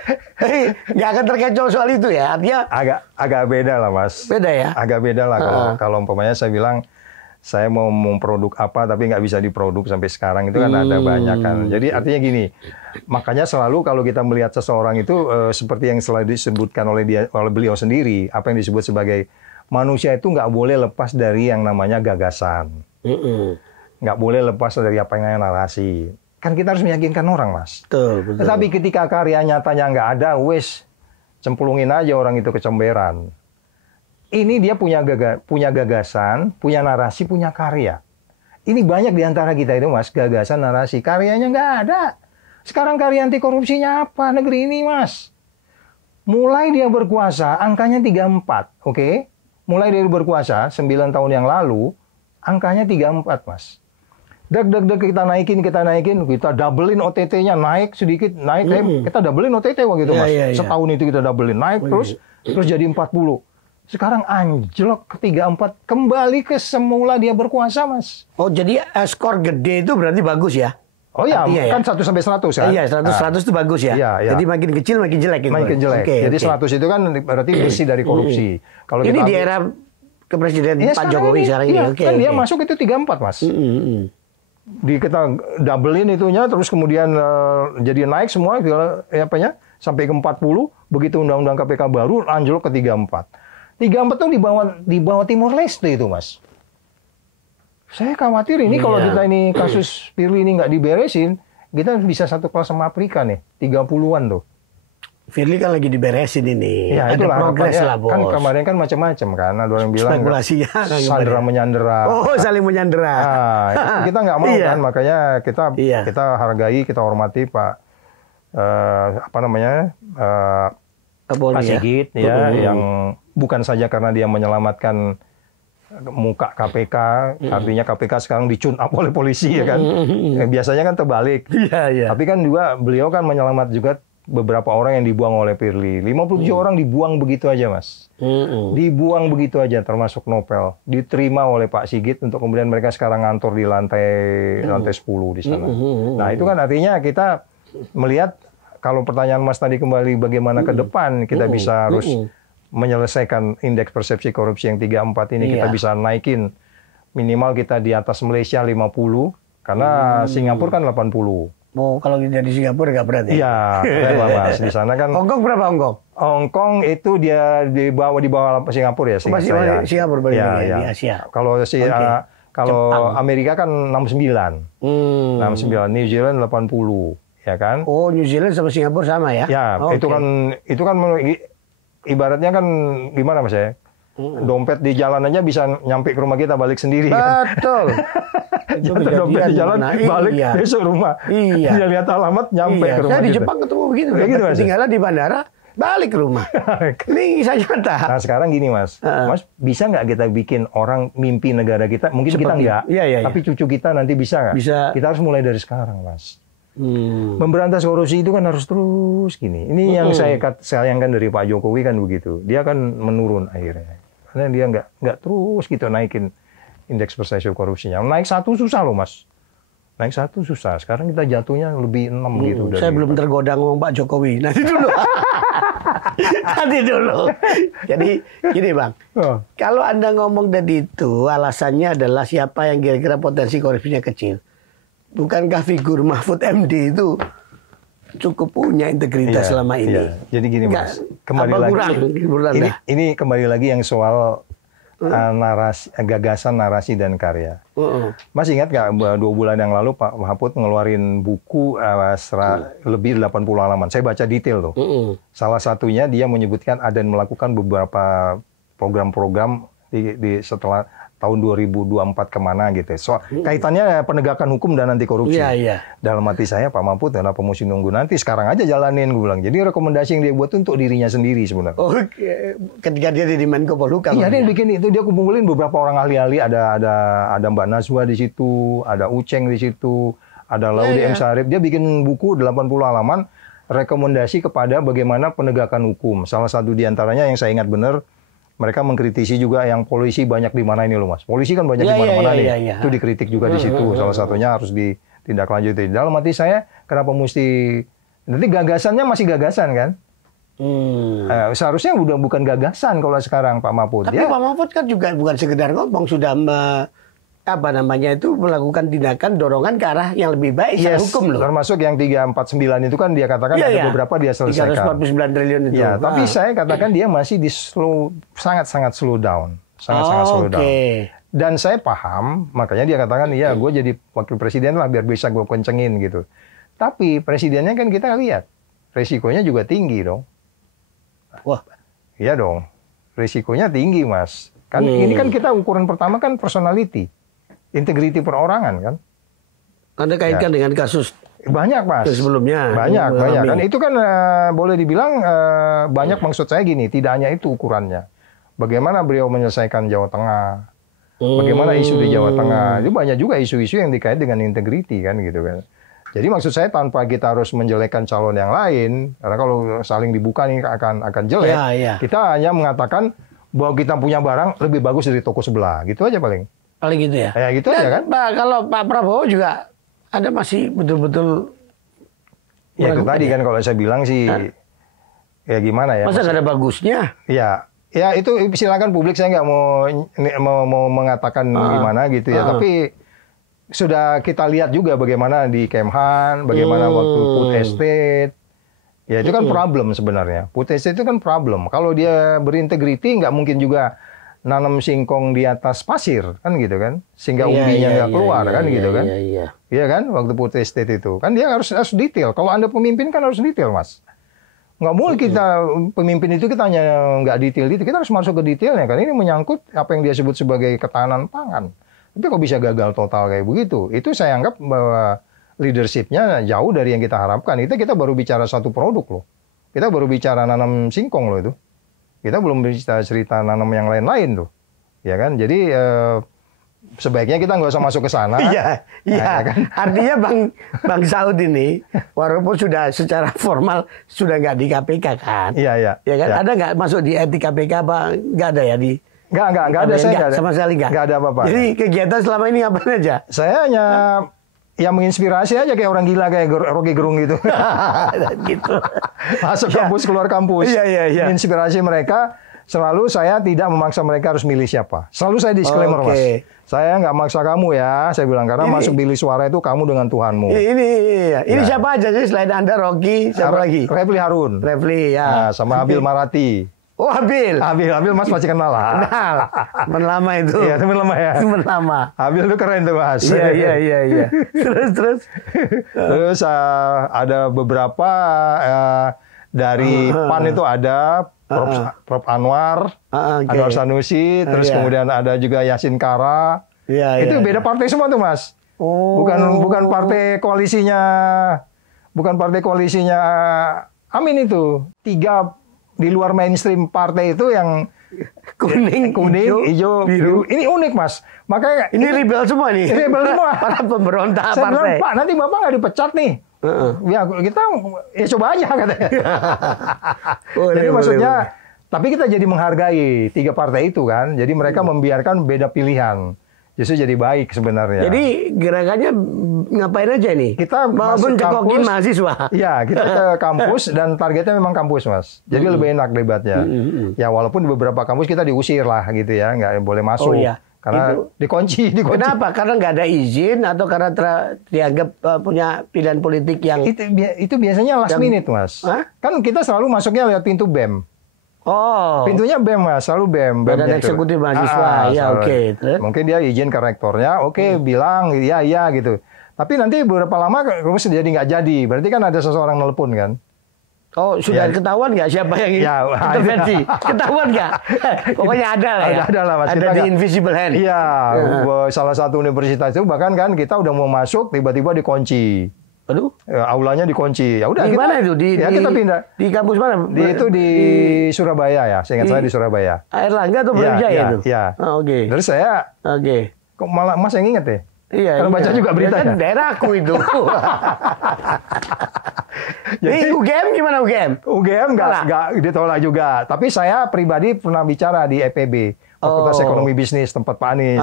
Nggak akan terkecoh soal itu ya, artinya agak beda lah Mas. Beda ya? Agak beda lah kalau umpamanya saya bilang saya mau memproduk apa tapi nggak bisa diproduk sampai sekarang itu kan ada banyak kan. Jadi artinya gini, makanya selalu kalau kita melihat seseorang itu seperti yang selalu disebutkan oleh beliau sendiri, apa yang disebut sebagai manusia itu nggak boleh lepas dari yang namanya gagasan, nggak boleh lepas dari apa yang namanya narasi. Kan kita harus meyakinkan orang, Mas. Betul. Tetapi ketika karya nyatanya nggak ada, cemplungin aja orang itu kecemberan. Ini dia punya gagasan, punya narasi, punya karya. Ini banyak di antara kita itu, Mas, gagasan, narasi, karyanya nggak ada. Sekarang karya anti korupsinya apa negeri ini, Mas? Mulai dia berkuasa, angkanya 34, oke? Mulai dari berkuasa 9 tahun yang lalu, angkanya 34, Mas. kita naikin, kita doublein OTT-nya, naik sedikit, kita doublein OTT waktu itu Mas. Setahun itu kita doublein, naik terus jadi 40. Sekarang anjlok ke 34, kembali ke semula dia berkuasa Mas. Oh jadi skor gede itu berarti bagus ya? Oh iya, kan 1 sampai 100 kan? Iya, 100 itu bagus ya. Iya. Jadi makin kecil makin jelek gitu. Makin jelek. Jadi 100 itu kan berarti bersih dari korupsi. Kalau ini di era kepresiden Pak Jokowi sekarang ini. Kan dia masuk itu 34 Mas. Kita doublein itunya, terus kemudian jadi naik semua sampai ke 40, begitu undang-undang KPK baru anjlok ke 34. 34 tuh di bawah Timor Leste itu Mas. Saya khawatir ini kalau kita ini kasus Firly ini nggak diberesin, kita bisa satu kelas sama Afrika nih, 30-an tuh. Firly kan lagi diberesin ini. Ya, ada progres lah, Bos. Kan kemarin kan macam-macam kan. Ada orang bilang spekulasinya sandera menyandera. Oh, saling menyandera. Nah, kita nggak mau kan, makanya kita hargai, kita hormati Pak Pak Sigit yang bukan saja karena dia menyelamatkan muka KPK, artinya KPK sekarang dicun up oleh polisi ya kan. Biasanya kan terbalik. Tapi kan juga beliau kan menyelamat juga beberapa orang yang dibuang oleh Firly. 57 orang dibuang begitu aja, Mas. Dibuang begitu aja, termasuk Nopel. Diterima oleh Pak Sigit untuk kemudian mereka sekarang ngantor di lantai 10 di sana. Nah, itu kan artinya kita melihat, kalau pertanyaan Mas tadi kembali bagaimana ke depan kita bisa harus menyelesaikan indeks persepsi korupsi yang 34 ini, kita bisa naikin minimal kita di atas Malaysia 50, karena Singapura kan 80. Oh, kalau dari Singapura nggak berat ya? Iya, Mas. Di sana kan. Hongkong berapa Hongkong? Hongkong itu dia di bawah Singapura ya. Singapura di Asia. Kalau kalau Amerika kan 69. 69, New Zealand 80, ya kan? Oh, New Zealand sama Singapura sama ya? Ya, itu kan ibaratnya kan gimana Mas ya? Dompet di jalan aja bisa nyampe ke rumah kita, balik sendiri. Betul. Dompet di jalan, balik besok rumah. Dia lihat alamat, nyampe ke rumah. Saya di Jepang ketemu begitu. Ketinggalan di bandara, balik ke rumah. Ini saya nyata. Nah sekarang gini Mas, Mas bisa nggak kita bikin orang mimpi negara kita? Mungkin kita nggak, tapi cucu kita nanti bisa nggak? Bisa. Kita harus mulai dari sekarang Mas. Memberantas korupsi itu kan harus terus gini. Ini yang saya sayangkan dari Pak Jokowi kan begitu. Dia kan menurun akhirnya. Karena dia nggak terus gitu naikin indeks persepsi korupsinya. Naik 1 susah loh Mas. Naik 1 susah. Sekarang kita jatuhnya lebih 6 gitu. Saya belum tergoda ngomong Pak Jokowi. Nanti dulu. Nanti dulu. Jadi gini Bang. Kalau Anda ngomong tadi itu alasannya adalah siapa yang kira-kira potensi korupsinya kecil. Bukankah figur Mahfud MD itu cukup punya integritas selama ini? Jadi gini Mas, kembali lagi. Ini kembali lagi yang soal gagasan, narasi dan karya. Mas ingat nggak 2 bulan yang lalu Pak Mahfud ngeluarin buku lebih 80 halaman. Saya baca detail tuh. Salah satunya dia menyebutkan ada yang melakukan beberapa program-program di setelah tahun 2024 kemana gitu. Kaitannya penegakan hukum dan anti korupsi. Dalam hati saya, Pak Mahfud kenapa mesti nunggu nanti? Sekarang aja jalanin, gue bilang. Jadi rekomendasi yang dia buat untuk dirinya sendiri sebenarnya. Ketika dia di Menko Polhukam. Iya, dia bikin itu. Dia kumpulin beberapa orang ahli-ahli. Ada Mbak Nazwa di situ, ada Uceng di situ, ada Laude M. Syarif. Dia bikin buku 80 halaman rekomendasi kepada bagaimana penegakan hukum. Salah satu diantaranya yang saya ingat benar, mereka mengkritisi juga yang polisi banyak di mana ini loh Mas. Polisi kan banyak di mana-mana nih. Itu dikritik juga di situ. Salah satunya harus ditindaklanjuti. Dalam hati saya, kenapa mesti... Nanti gagasannya masih gagasan kan? Seharusnya udah bukan gagasan kalau sekarang Pak Mahfud. Tapi Pak Mahfud kan juga bukan sekedar ngomong, sudah melakukan tindakan dorongan ke arah yang lebih baik secara hukum loh. Termasuk yang 349 itu kan dia katakan ada beberapa dia selesaikan. 349 triliun itu. Ya, tapi saya katakan dia masih sangat-sangat slow down. Sangat-sangat slow down. Dan saya paham, makanya dia katakan, ya gue jadi wakil presiden lah biar bisa gue kencengin gitu. Tapi presidennya kan kita lihat, resikonya juga tinggi dong. Wah. Iya dong, resikonya tinggi Mas. Kan ini kan kita ukuran pertama kan personality. Integriti perorangan kan. Anda kaitkan dengan kasus banyak Mas. Sebelumnya. Banyak. Kan itu kan boleh dibilang banyak, maksud saya gini, tidak hanya itu ukurannya. Bagaimana beliau menyelesaikan Jawa Tengah, Bagaimana isu di Jawa Tengah? Itu banyak juga isu-isu yang dikait dengan integriti kan gitu kan. Jadi maksud saya tanpa kita harus menjelekkan calon yang lain, karena kalau saling dibuka ini akan jelek. Kita hanya mengatakan bahwa kita punya barang lebih bagus dari toko sebelah, gitu aja paling. Paling gitu ya. Ya gitu aja kan. Kalau Pak Prabowo juga ada masih betul-betul. Ya itu tadi kan kalau saya bilang sih, ya gimana ya? Masa nggak ada bagusnya? Ya itu silakan publik, saya nggak mau mengatakan gimana gitu ya. Tapi sudah kita lihat juga bagaimana di Kemhan, bagaimana waktu food estate. Ya itu kan problem sebenarnya. Food estate itu kan problem. Kalau dia berintegriti nggak mungkin juga nanam singkong di atas pasir kan gitu kan, sehingga umbinya nggak keluar kan gitu kan. Iya kan waktu food estate itu kan dia harus detail. Kalau Anda pemimpin kan harus detail, Mas. Nggak boleh kita pemimpin itu kita hanya nggak detail itu, kita harus masuk ke detailnya kan. Ini menyangkut apa yang dia sebut sebagai ketahanan pangan. Tapi kok bisa gagal total kayak begitu? Itu saya anggap bahwa leadership-nya jauh dari yang kita harapkan. Itu kita baru bicara satu produk loh. Kita baru bicara nanam singkong loh itu. Kita belum bisa cerita nanam yang lain-lain tuh. Ya kan? Jadi sebaiknya kita nggak usah masuk ke sana. Iya. Kan? Artinya Bang Saud ini, walaupun sudah secara formal sudah nggak di KPK kan? Iya kan? Ada nggak masuk di etik KPK apa? Nggak ada ya di? Nggak ada. Saya nggak ada. Sama sekali nggak. Nggak ada apa-apa. Jadi kegiatan selama ini apa aja? Saya hanya yang menginspirasi aja kayak orang gila kayak Rocky Gerung gitu. Gitu. Masuk kampus, keluar kampus. Iya. Inspirasi mereka. Selalu saya tidak memaksa mereka harus milih siapa. Selalu saya disclaimer, Mas. Saya nggak maksa kamu ya, saya bilang. Karena masuk bilik suara itu kamu dengan Tuhanmu. Ini siapa aja sih selain Anda, Rocky, siapa lagi? Refli Harun. Refli, ya. Nah, sama Abil Marati. Oh, Abil Mas pasti kenal lah. Kenal. Teman lama itu. Iya, teman lama ya. Teman lama. Abil itu keren tuh, Mas. Iya. Terus ada beberapa dari PAN itu ada Prof Anwar, Anwar Sanusi, terus kemudian ada juga Yasin Kara. Itu beda partai semua tuh, Mas. Bukan partai koalisinya, Amin itu. 3 di luar mainstream partai itu yang kuning, hijau, biru. Ini unik, Mas. Makanya ini rebel semua nih. Rebel semua. Para pemberontak saya partai. bilang, Pak, nanti Bapak nggak dipecat nih. Ya kita coba aja katanya. Jadi maksudnya, tapi kita jadi menghargai 3 partai itu kan. Jadi mereka membiarkan beda pilihan. Justru jadi baik sebenarnya. Jadi gerakannya ngapain aja nih? Kita maupun cekokin mahasiswa. Iya, kita ke kampus dan targetnya memang kampus, Mas. Jadi lebih enak debatnya. Ya walaupun di beberapa kampus kita diusir lah gitu ya, nggak boleh masuk. Karena dikunci. Kenapa? Karena nggak ada izin atau karena dianggap punya pilihan politik yang... Itu biasanya last minute, Mas. Kan kita selalu masuknya lewat pintu BEM. Pintunya BEM, Mas, selalu BEM. Badan Eksekutif Mahasiswa, Terus? Mungkin dia izin ke rektornya, bilang, iya gitu. Tapi nanti beberapa lama terus jadi nggak jadi. Berarti kan ada seseorang nelpon kan? Sudah ketahuan nggak siapa yang intervensi? Ketahuan nggak? Pokoknya ada lah ya. Ada lah, Mas. Ada di invisible hand. Iya, salah satu universitas itu bahkan kan kita udah mau masuk, tiba-tiba dikunci. Aduh, aulanya dikunci. Ya udah di mana itu? Kita pindah. Di kampus mana? Di Surabaya ya. Saya ingat saya di Surabaya. Airlangga atau Brawijaya itu? Iya. Terus saya kok malah Mas yang ingat ya? Iya. Kalau baca juga beritanya. Kan daerahku itu. Jadi UGM gimana UGM? UGM nggak ditolak juga. Tapi saya pribadi pernah bicara di EPB. Fakultas Ekonomi Bisnis tempat Pak Anies.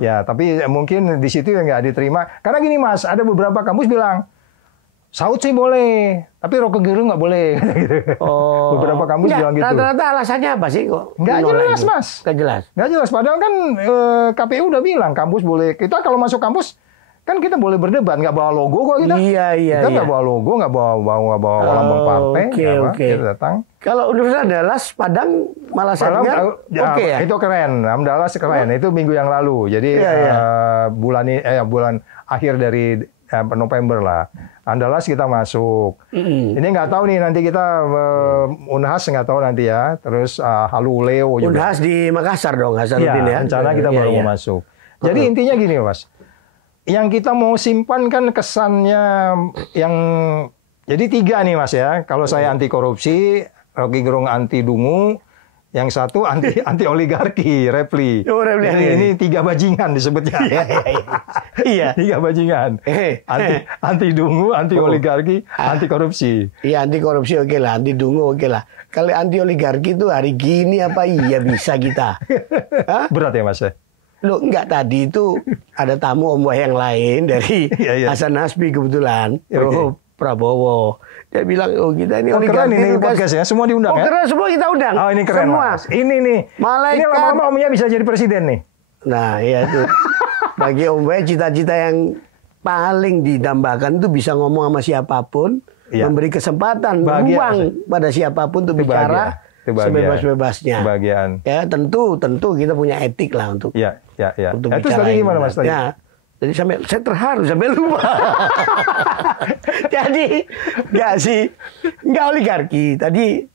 Ya, tapi mungkin di situ yang nggak diterima. Karena gini, Mas, ada beberapa kampus bilang Saud sih boleh, tapi Rocky Gerung nggak boleh. Beberapa kampus bilang gitu. Rata-rata alasannya apa sih kok? Nggak jelas, Mas. Nggak jelas. Padahal kan KPU udah bilang kampus boleh. Kita kalau masuk kampus kan kita boleh berdebat, nggak bawa logo kok kita. Kita nggak bawa logo, nggak bawa lambang partai. Kita datang. Kalau Universitas Andalas Padang malah saya dengar ya. Itu keren. Andalas keren. Itu minggu yang lalu. Jadi bulan akhir dari November lah. Andalas kita masuk. Ini nggak tahu nih nanti kita Unhas nggak tahu nanti ya. Terus Haluleo juga. Unhas di Makassar dong, Hasanuddin ya. Rencana kita baru mau masuk. Jadi intinya gini, Mas. Yang kita mau simpan kan kesannya yang jadi 3 nih, Mas ya. Kalau saya anti korupsi, Rocky Gerung anti dungu, Yang satu anti oligarki, Repli. Oh, Repli. Ini 3 bajingan disebutnya. Iya. 3 bajingan. Anti dungu, anti oligarki, anti korupsi. Iya, anti korupsi oke lah, anti dungu oke lah. Kalau anti oligarki itu hari gini apa iya bisa kita? Hah? Berat ya Mas ya? Loh, enggak, tadi itu ada tamu Om Wah yang lain dari Hasan Nasbi kebetulan, Prabowo. Dia bilang, oh kita ini keren ini podcast ya, semua diundang ya? Keren, semua kita undang. Oh ini keren semua. Mas. Ini nih, ini lama-lama Omnya bisa jadi presiden nih. Nah iya itu. Bagi Om Wah cita-cita yang paling didambakan itu bisa ngomong sama siapapun, memberi kesempatan, ruang pada siapapun untuk bicara sebebas-bebasnya. Kebahagiaan. Ya tentu kita punya etik lah untuk. Ya. Untuk itu tadi gimana Mas tadi? Ya. Jadi saya terharu sampai lupa. Jadi nggak oligarki. Tadi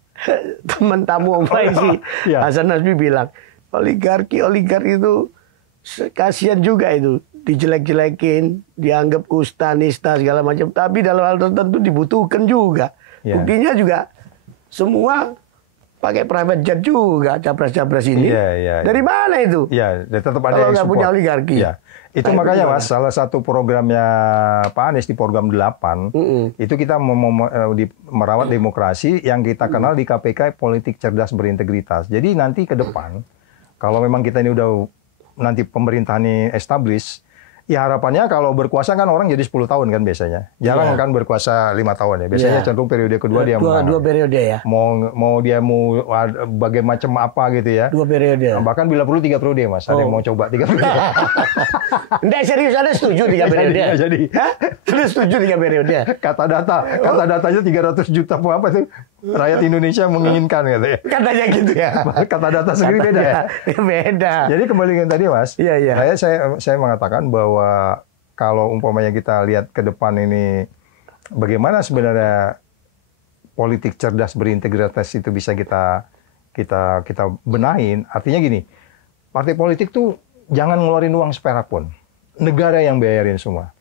teman tamu Om Faiz Hasan Nasbi bilang oligarki itu kasihan juga itu, dijelek-jelekin, dianggap kusta, nista segala macam. Tapi dalam hal tertentu dibutuhkan juga. Buktinya juga semua pakai private jet juga capres-capres ini. Dari mana itu? Ya, tetap ada kalau yang nggak punya oligarki. Ya. Itu makanya Mas, salah satu programnya Pak Anies di program 8, itu kita merawat demokrasi yang kita kenal di KPK politik cerdas berintegritas. Jadi nanti ke depan, kalau memang kita ini udah nanti pemerintahan ini establish, ya harapannya kalau berkuasa kan orang jadi 10 tahun kan biasanya. Jarang kan berkuasa 5 tahun ya. Biasanya cenderung periode kedua dia dua periode ya. Mau dia bagai macam apa gitu ya. 2 periode. Bahkan bila perlu 3 periode Mas. Ada yang mau coba 3 periode. Enggak serius, ada setuju 3 periode. Jadi. Sudah setuju 3 periode. Kata datanya 300 juta apa itu rakyat Indonesia menginginkan gitu ya. Katanya gitu ya. Kata data sendiri beda ya. Beda. Jadi kembali ke tadi Mas. Iya. Saya mengatakan bahwa kalau umpamanya kita lihat ke depan ini bagaimana sebenarnya politik cerdas berintegritas itu bisa kita benahin. Artinya gini, partai politik tuh jangan ngeluarin uang seperak pun. Negara yang bayarin semua.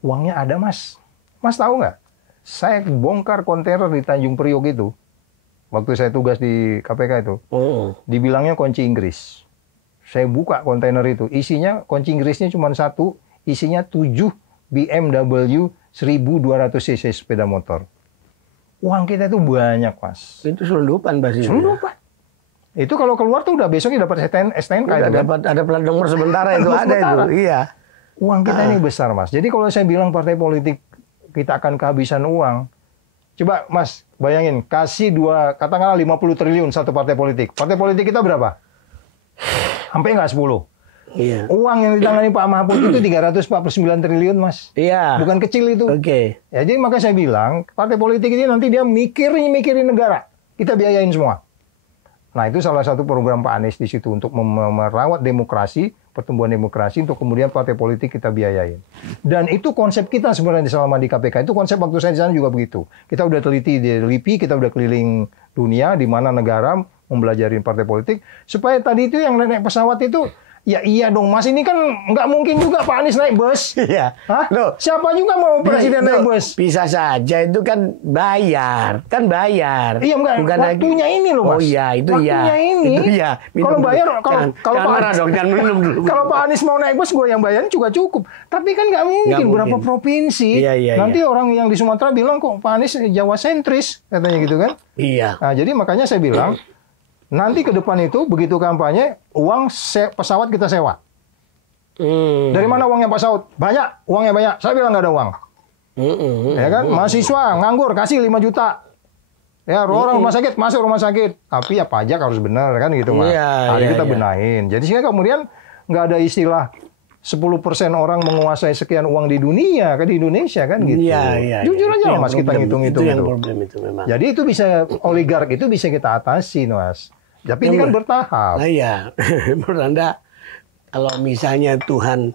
Uangnya ada Mas. Mas tahu nggak? Saya bongkar kontainer di Tanjung Priok itu. Waktu saya tugas di KPK itu. Dibilangnya kunci Inggris. Saya buka kontainer itu. Isinya, kunci Inggrisnya cuma 1. Isinya 7 BMW 1200 cc sepeda motor. Uang kita itu banyak, Mas. Itu selundupan, Mas. Selundupan. Itu kalau keluar tuh udah besoknya dapat STNK. Ada plat nomor sementara itu ada itu. Iya. Uang kita ini besar, Mas. Jadi kalau saya bilang partai politik kita akan kehabisan uang. Coba Mas, bayangin, kasih katakanlah 50 triliun satu partai politik. Partai politik kita berapa? Sampai nggak 10. Iya. Uang yang ditangani Pak Mahfud itu 349 triliun, Mas. Iya. Bukan kecil itu. Oke. Ya, jadi makanya saya bilang, partai politik ini nanti dia mikirin negara. Kita biayain semua. Nah, itu salah satu program Pak Anies di situ untuk merawat demokrasi, pertumbuhan demokrasi, untuk kemudian partai politik kita biayain. Dan itu konsep kita sebenarnya selama di KPK. Itu konsep waktu saya di sana juga begitu. Kita udah teliti di LIPI, kita udah keliling dunia, di mana negara mempelajarin partai politik. Supaya tadi itu yang naik pesawat itu, ya iya dong Mas, ini kan nggak mungkin juga Pak Anies naik bus. Iya. Hah? Loh, siapa juga mau presiden naik bus? Bisa saja, itu kan bayar. Iya, enggak. Bukan waktunya lagi. ini loh Mas. Oh iya, itu waktunya ini. Itu iya. Kalau bayar, kalau Pak Anies dong, jangan minum dulu. Kalau Pak Anies mau naik bus, gue yang bayarin juga cukup. Tapi kan nggak mungkin, berapa provinsi. Iya, nanti orang yang di Sumatera bilang kok Pak Anies Jawa sentris, katanya gitu kan. Iya. Nah, jadi makanya saya bilang, nanti ke depan itu, begitu kampanye, pesawat kita sewa. Dari mana uangnya Pak Saud? Banyak, uangnya banyak. Saya bilang nggak ada uang. Ya kan? Mahasiswa nganggur kasih 5 juta. Ya, orang rumah sakit masuk rumah sakit. Tapi ya pajak harus benar kan gitu, Mas. Kita benahin. Jadi sehingga kemudian nggak ada istilah 10% orang menguasai sekian uang di dunia, kan di Indonesia kan gitu. Iya. Jujur aja Mas, kita ngitung-ngitung itu. Problem itu memang. Jadi itu bisa oligark itu bisa kita atasi, Mas. Tapi ini kan bertahap. Nah, iya. Menurut Anda kalau misalnya Tuhan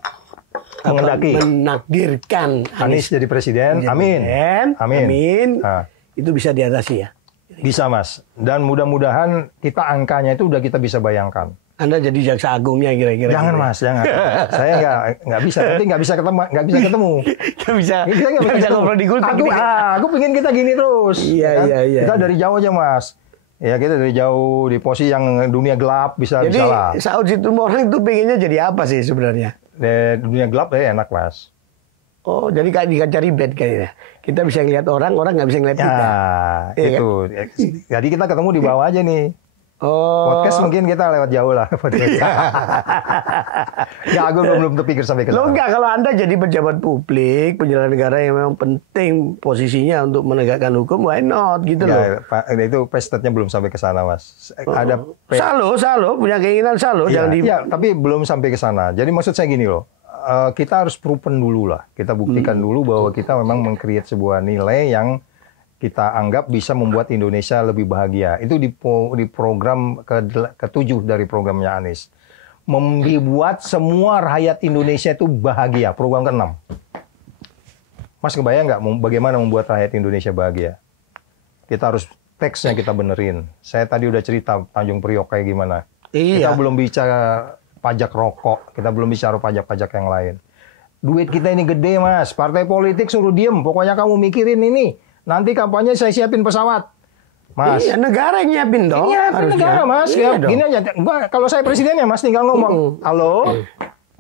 menakdirkan Anies jadi presiden, amin. Itu bisa diatasi ya? Bisa Mas. Dan mudah-mudahan kita angkanya itu udah kita bisa bayangkan. Anda jadi jaksa agungnya kira-kira? Jangan Mas, jangan. Saya nggak bisa. Nanti nggak bisa ketemu. Nggak bisa ngobrol di Gultik. Aku pengen kita gini terus. Iya. Kita dari jauh aja Mas. Ya kita dari jauh di posisi yang dunia gelap bisa Jadi lah. Saud Situmorang itu pengennya jadi apa sih sebenarnya? Di dunia gelap enak Mas. Oh, jadi kayak di kaca ribet kayaknya. Kita bisa ngeliat orang nggak bisa ngeliat kita. Ya, Iya itu. Jadi kita ketemu di bawah aja nih. Oh. Podcast mungkin kita lewat jauh lah. Ya, aku belum terpikir sampai ke Lo sana. enggak, kalau Anda jadi pejabat publik, penyelenggara negara yang memang penting posisinya untuk menegakkan hukum, why not gitu loh. Ya, itu pestatnya belum sampai ke sana, Mas. Ada Salo punya keinginan Salo, ya, jangan di... ya, tapi belum sampai ke sana. Jadi maksud saya gini loh. Kita harus proven dulu lah. Kita buktikan dulu bahwa kita memang meng-create sebuah nilai yang kita anggap bisa membuat Indonesia lebih bahagia. Itu di program ke-7 dari programnya Anies. Membuat semua rakyat Indonesia itu bahagia. Program ke-6. Mas kebayang nggak bagaimana membuat rakyat Indonesia bahagia? Kita harus teksnya kita benerin. Saya tadi udah cerita Tanjung Priok kayak gimana. Iya. Kita belum bicara pajak rokok. Kita belum bicara pajak-pajak yang lain. Duit kita ini gede, Mas. Partai politik suruh diem. Pokoknya kamu mikirin ini. Nanti kampanye saya siapin pesawat. Mas. Iya, negara yang nyiapin dong. Iya, negara, Mas. Iya, Ya, gini aja. Kalau saya presidennya, Mas, tinggal ngomong. Halo,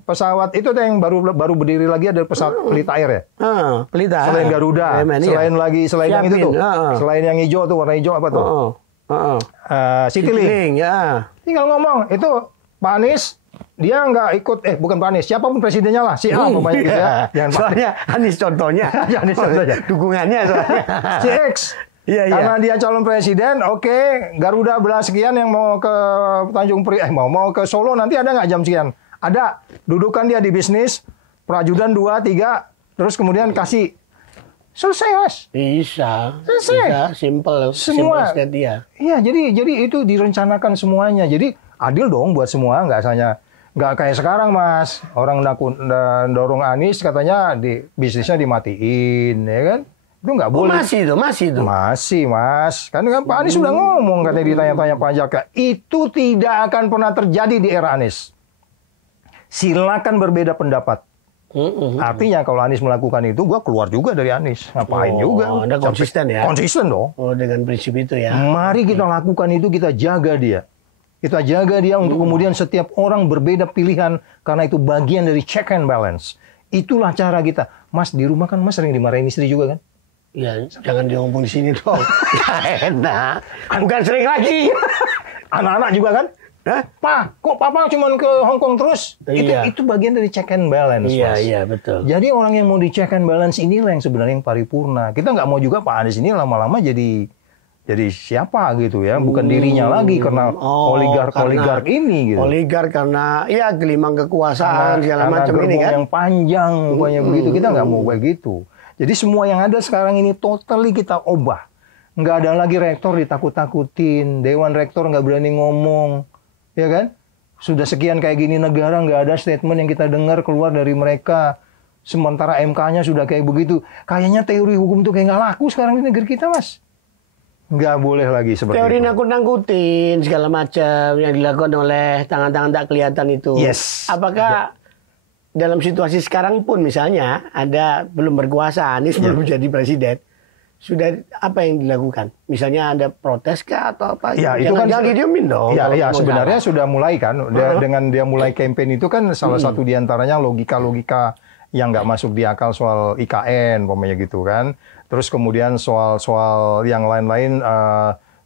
pesawat itu yang baru berdiri lagi ada pesawat Pelita Air ya? Pelita. Selain Garuda. Selain yang itu tuh. Selain yang hijau tuh, warna hijau apa tuh? Citylink. Ya. Tinggal ngomong. Itu Pak Anies, dia nggak ikut, bukan Pak Anies, siapapun presidennya lah, si A pokoknya gitu ya. Soalnya Anies contohnya. Anies contohnya. Dukungannya soalnya. Si X. Iya, iya. Karena dia calon presiden, oke, Garuda belas sekian yang mau ke Tanjung Priok, mau ke Solo nanti ada nggak jam sekian? Ada. Dudukan dia di bisnis, prajudan 2, 3, terus kemudian kasih. Selesai, Mas. Bisa. Selesai. Bisa, simple. Semua. Simple dia. Iya, jadi itu direncanakan semuanya. Jadi adil dong buat semua, nggak kayak sekarang, Mas. Orang dorong Anies katanya bisnisnya dimatiin, ya kan? Itu nggak boleh. Masih itu. Masih, Mas. Kan Pak Anies sudah ngomong katanya ditanya-tanya pajak. Itu tidak akan pernah terjadi di era Anies. Silakan berbeda pendapat. Artinya kalau Anies melakukan itu, gua keluar juga dari Anies. Ngapain juga? Anda konsisten ya? Konsisten dong. Oh, dengan prinsip itu ya. Mari kita lakukan itu, kita jaga dia. Kita jaga dia untuk kemudian setiap orang berbeda pilihan karena itu bagian dari check and balance. Itulah cara kita. Mas, di rumah kan Mas sering dimarahin istri juga kan? Ya, jangan diomong di sini dong. Gak enak. Bukan sering lagi. Anak-anak juga kan? Hah? Pak, kok Papa cuma ke Hong Kong terus? Iya. Itu bagian dari check and balance, Iya, Mas. iya, betul. Jadi orang yang mau di check and balance inilah yang sebenarnya yang paripurna. Kita nggak mau juga Pak Anies ini lama-lama jadi siapa gitu ya, bukan dirinya lagi karena oligark ini gitu. Oligark karena ya gelimang kekuasaan segala macam ini kan. Yang panjang pokoknya begitu, kita nggak mau begitu. Jadi semua yang ada sekarang ini totally kita ubah. Nggak ada lagi rektor ditakut-takutin, dewan rektor nggak berani ngomong, ya kan? Sudah sekian kayak gini negara nggak ada statement yang kita dengar keluar dari mereka. Sementara MK-nya sudah kayak begitu. Kayaknya teori hukum itu kayak nggak laku sekarang di negeri kita, Mas. Nggak boleh lagi seperti teori itu. nakut-nakutin segala macam yang dilakukan oleh tangan-tangan tak kelihatan itu. Yes. Apakah dalam situasi sekarang pun misalnya ada belum berkuasa, Anies belum jadi presiden, sudah apa yang dilakukan? Misalnya ada protes kah atau apa? Ya, itu kan jangan didiemin dong. Ya, sebenarnya sudah mulai kan. Dengan dia mulai campaign itu kan salah satu diantaranya logika-logika yang nggak masuk di akal soal IKN, pokoknya gitu kan. Terus kemudian soal yang lain-lain,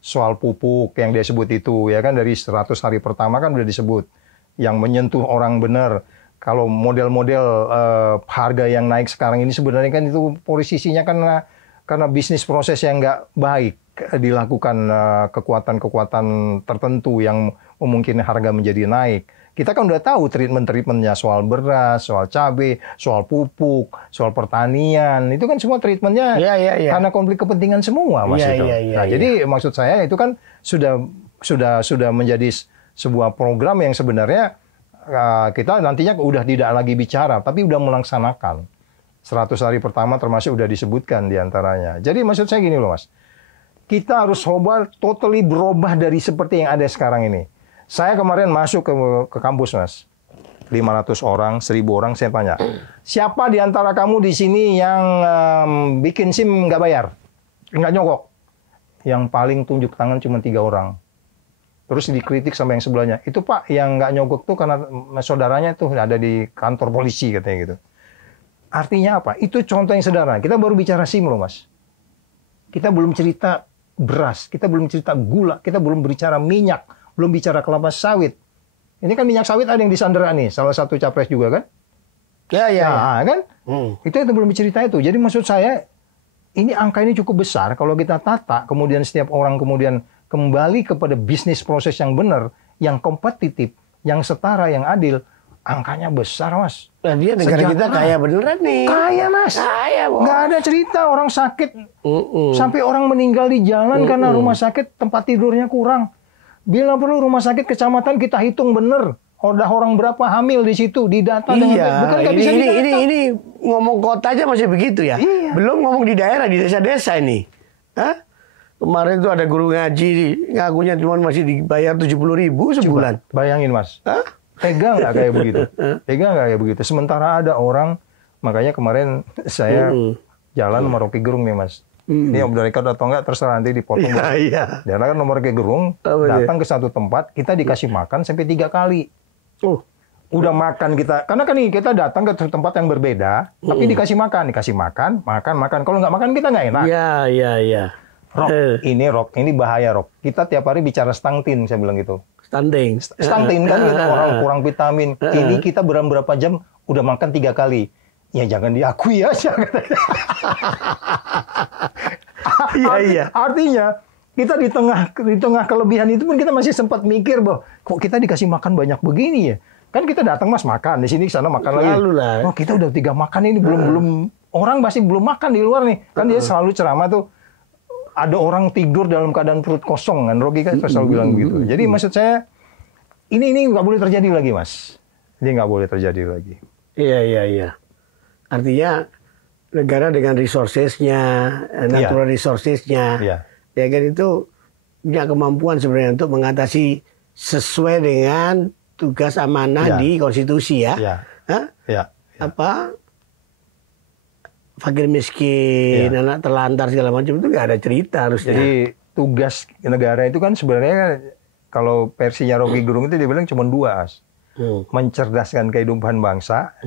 soal pupuk yang dia sebut itu, ya kan dari 100 hari pertama kan udah disebut. Yang menyentuh orang benar. Kalau model-model harga yang naik sekarang ini sebenarnya kan itu posisinya karena bisnis proses yang nggak baik dilakukan kekuatan-kekuatan tertentu yang memungkinkan harga menjadi naik. Kita kan udah tahu treatment-treatmentnya soal beras, soal cabai, soal pupuk, soal pertanian. Itu kan semua treatmentnya karena konflik kepentingan semua, Mas itu. Jadi maksud saya itu kan sudah menjadi sebuah program yang sebenarnya kita nantinya udah tidak lagi bicara, tapi udah melaksanakan. 100 hari pertama termasuk udah disebutkan diantaranya. Jadi maksud saya gini loh, Mas. Kita harus totally berubah dari seperti yang ada sekarang ini. Saya kemarin masuk ke kampus, Mas. 500 orang, 1000 orang, saya tanya. Siapa di antara kamu di sini yang bikin SIM nggak bayar? Nggak nyogok? yang paling tunjuk tangan cuma 3 orang. Terus dikritik sama yang sebelahnya. Itu Pak, yang nggak nyogok tuh karena saudaranya tuh ada di kantor polisi katanya gitu. Artinya apa? Itu contoh yang sederhana. Kita baru bicara SIM loh Mas. Kita belum cerita beras, kita belum cerita gula, kita belum bicara minyak, belum bicara kelapa sawit. Ini kan minyak sawit ada yang disandera nih, salah satu capres juga kan? Nah, kan? Itu belum cerita itu. Jadi maksud saya, ini angka ini cukup besar. Kalau kita tata, kemudian setiap orang kemudian kembali kepada bisnis proses yang benar, yang kompetitif, yang setara, yang adil, angkanya besar, Mas. Nah, dia negara kita kaya beneran nih. Kaya, Mas. Kaya, Bos. Nggak ada cerita orang sakit, sampai orang meninggal di jalan karena rumah sakit tempat tidurnya kurang. Bila perlu rumah sakit kecamatan kita hitung bener. Udah orang berapa hamil di situ, di data Iya, bukan nggak bisa didata. ini ngomong kota aja masih begitu ya. Iya. Belum ngomong di daerah, di desa-desa ini. Hah? Kemarin tuh ada guru ngaji, ngakunya cuma masih dibayar 70.000 sebulan. Coba, bayangin Mas. Hah? Tega nggak kayak begitu? Tega nggak kayak begitu? Sementara ada orang, makanya kemarin saya jalan sama Rocky Gerung nih Mas. Ini om record atau enggak terserah nanti dipotong. Iya. Dia kan nomor Rocky Gerung, datang ke satu tempat, kita dikasih makan sampai 3 kali. Udah makan kita, karena kan nih kita datang ke tempat yang berbeda, tapi dikasih makan. Makan. Kalau nggak makan kita nggak enak. Iya. Rok, ini bahaya Rok. Kita tiap hari bicara stunting, saya bilang gitu. Stunting kan gitu, orang kurang vitamin. Ini kita berapa jam udah makan 3 kali. Ya jangan diakui aja. Iya. Artinya kita di tengah kelebihan itu pun kita masih sempat mikir bahwa kok kita dikasih makan banyak begini ya. Kan kita datang Mas makan di sini sana makan lagi. Oh kita udah 3 makan ini belum orang masih belum makan di luar nih. Kan dia selalu ceramah tuh. Ada orang tidur dalam keadaan perut kosong kan, Rocky kan selalu bilang begitu. Jadi maksud saya ini nggak boleh terjadi lagi Mas. Ini nggak boleh terjadi lagi. Iya. Artinya negara dengan resources-nya, natural resources-nya, ya kan itu punya kemampuan sebenarnya untuk mengatasi sesuai dengan tugas amanah di konstitusi ya. Apa? Fakir miskin, anak terlantar segala macam itu nggak ada cerita harusnya. Jadi tugas negara itu kan sebenarnya kalau versinya Rocky Gerung itu dia bilang cuma 2 As. Mencerdaskan kehidupan bangsa,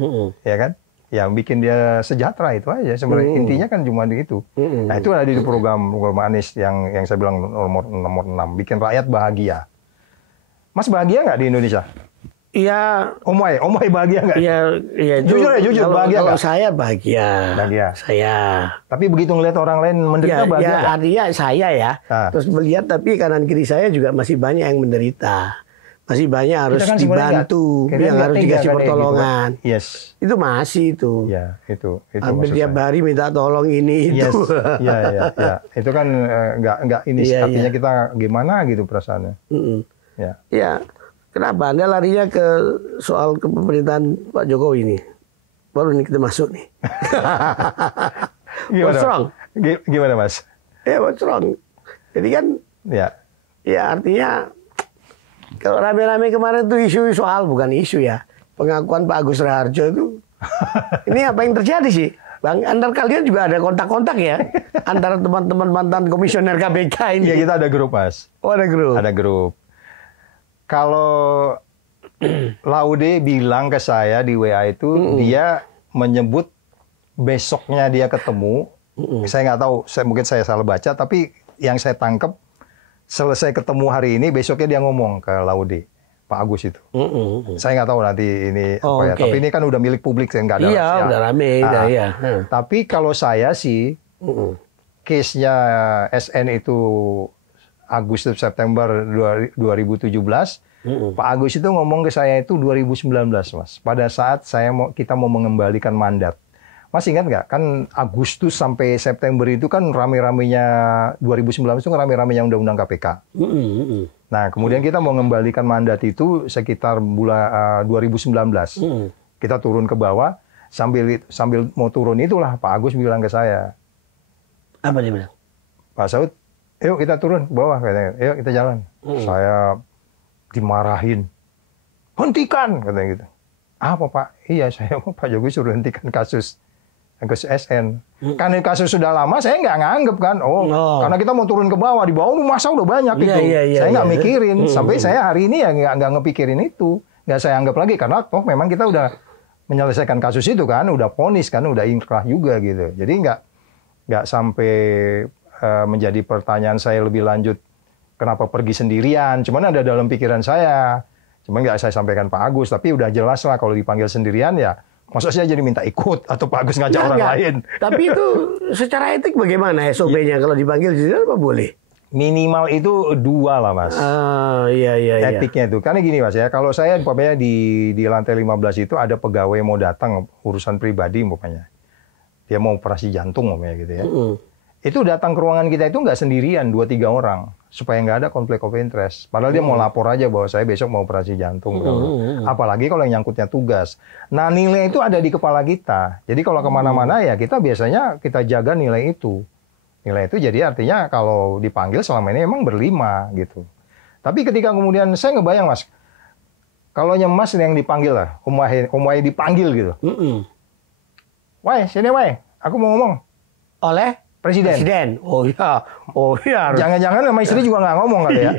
ya kan? Yang bikin dia sejahtera itu aja. Sebenarnya intinya kan cuma di itu. Nah itu ada di program Anies yang saya bilang nomor 6, bikin rakyat bahagia. Mas bahagia nggak di Indonesia? Iya. Omai bahagia nggak? Iya. Jujur bahagia nggak? Kalau saya bahagia. Saya. Tapi begitu ngelihat orang lain menderita bahagia nggak? Artinya saya ya. Terus melihat tapi kanan kiri saya juga masih banyak yang menderita. Masih banyak harus kan dibantu, yang harus dikasih pertolongan. Gitu. Yes. Itu masih itu. Ya, itu hampir tiap hari minta tolong ini itu. Yes. Ya. Itu kan nggak ini artinya kita gimana gitu perasaannya. Ya. Kenapa Anda larinya ke soal kepemerintahan Pak Jokowi ini? Baru ini kita masuk nih. What's wrong? Gimana Mas? What's wrong? Jadi kan, ya artinya kalau rame-rame kemarin tuh isu soal bukan isu ya, pengakuan Pak Agus Raharjo itu. Ini apa yang terjadi sih? Bang, antar kalian juga ada kontak-kontak ya? Antara teman-teman mantan komisioner KPK ini. Ya kita ada grup Mas. Oh ada grup? Ada grup. Kalau Laude bilang ke saya di WA itu, dia menyebut besoknya dia ketemu. Saya nggak tahu, mungkin saya salah baca, tapi yang saya tangkap, selesai ketemu hari ini, besoknya dia ngomong ke Laude, Pak Agus itu. Saya nggak tahu nanti ini apa ya, tapi ini kan udah milik publik, saya nggak ada. Iya, udah rame. Tapi kalau saya sih, case-nya SN itu Agustus September 2017, Pak Agus itu ngomong ke saya itu 2019, Mas. Pada saat kita mau mengembalikan mandat. Mas ingat nggak? Kan Agustus sampai September itu kan rame-ramenya 2019 itu kan rame-ramenya Undang-Undang KPK. Nah, kemudian kita mau mengembalikan mandat itu sekitar bulan 2019. Kita turun ke bawah, sambil mau turun itulah Pak Agus bilang ke saya. Apa dia bilang? Pak Saud, yuk kita turun ke bawah, katanya. Yuk kita jalan. Saya dimarahin. Hentikan, katanya gitu. Apa Pak? Iya, saya mau Pak Jokowi suruh hentikan kasus SN. Karena kasus sudah lama, saya nggak nganggep kan. Karena kita mau turun ke bawah, di bawah masa udah banyak gitu. Saya nggak mikirin. Sampai saya hari ini ya nggak ngepikirin itu. Nggak saya anggap lagi karena toh memang kita udah menyelesaikan kasus itu kan, udah vonis kan, udah inkrah juga gitu. Jadi nggak sampai menjadi pertanyaan saya lebih lanjut kenapa pergi sendirian. Cuman ada dalam pikiran saya. Cuman nggak saya sampaikan Pak Agus, tapi udah jelas lah kalau dipanggil sendirian ya, masa saya jadi minta ikut atau Pak Agus ngajak orang lain. Tapi itu secara etik bagaimana SOP-nya kalau dipanggil sendirian apa boleh? Minimal itu 2 lah Mas. Iya. Etiknya itu. Karena gini Mas ya, kalau saya umpamanya di lantai 15 itu ada pegawai mau datang urusan pribadi umpamanya. Dia mau operasi jantung umpamanya gitu ya. Itu datang ke ruangan kita itu nggak sendirian, 2-3 orang. Supaya nggak ada konflik of interest. Padahal dia mau lapor aja bahwa saya besok mau operasi jantung. Apalagi kalau yang nyangkutnya tugas. Nah nilai itu ada di kepala kita. Jadi kalau kemana-mana ya kita biasanya kita jaga nilai itu. Nilai itu jadi artinya kalau dipanggil selama ini emang berlima gitu. Tapi ketika kemudian saya ngebayang Mas. Kalau Mas yang dipanggil lah. Om Wahai dipanggil gitu. Wahai, sini Wahai. Aku mau ngomong. Oleh? Presiden. Oh iya. Jangan-jangan sama istri juga nggak ngomong kali ya.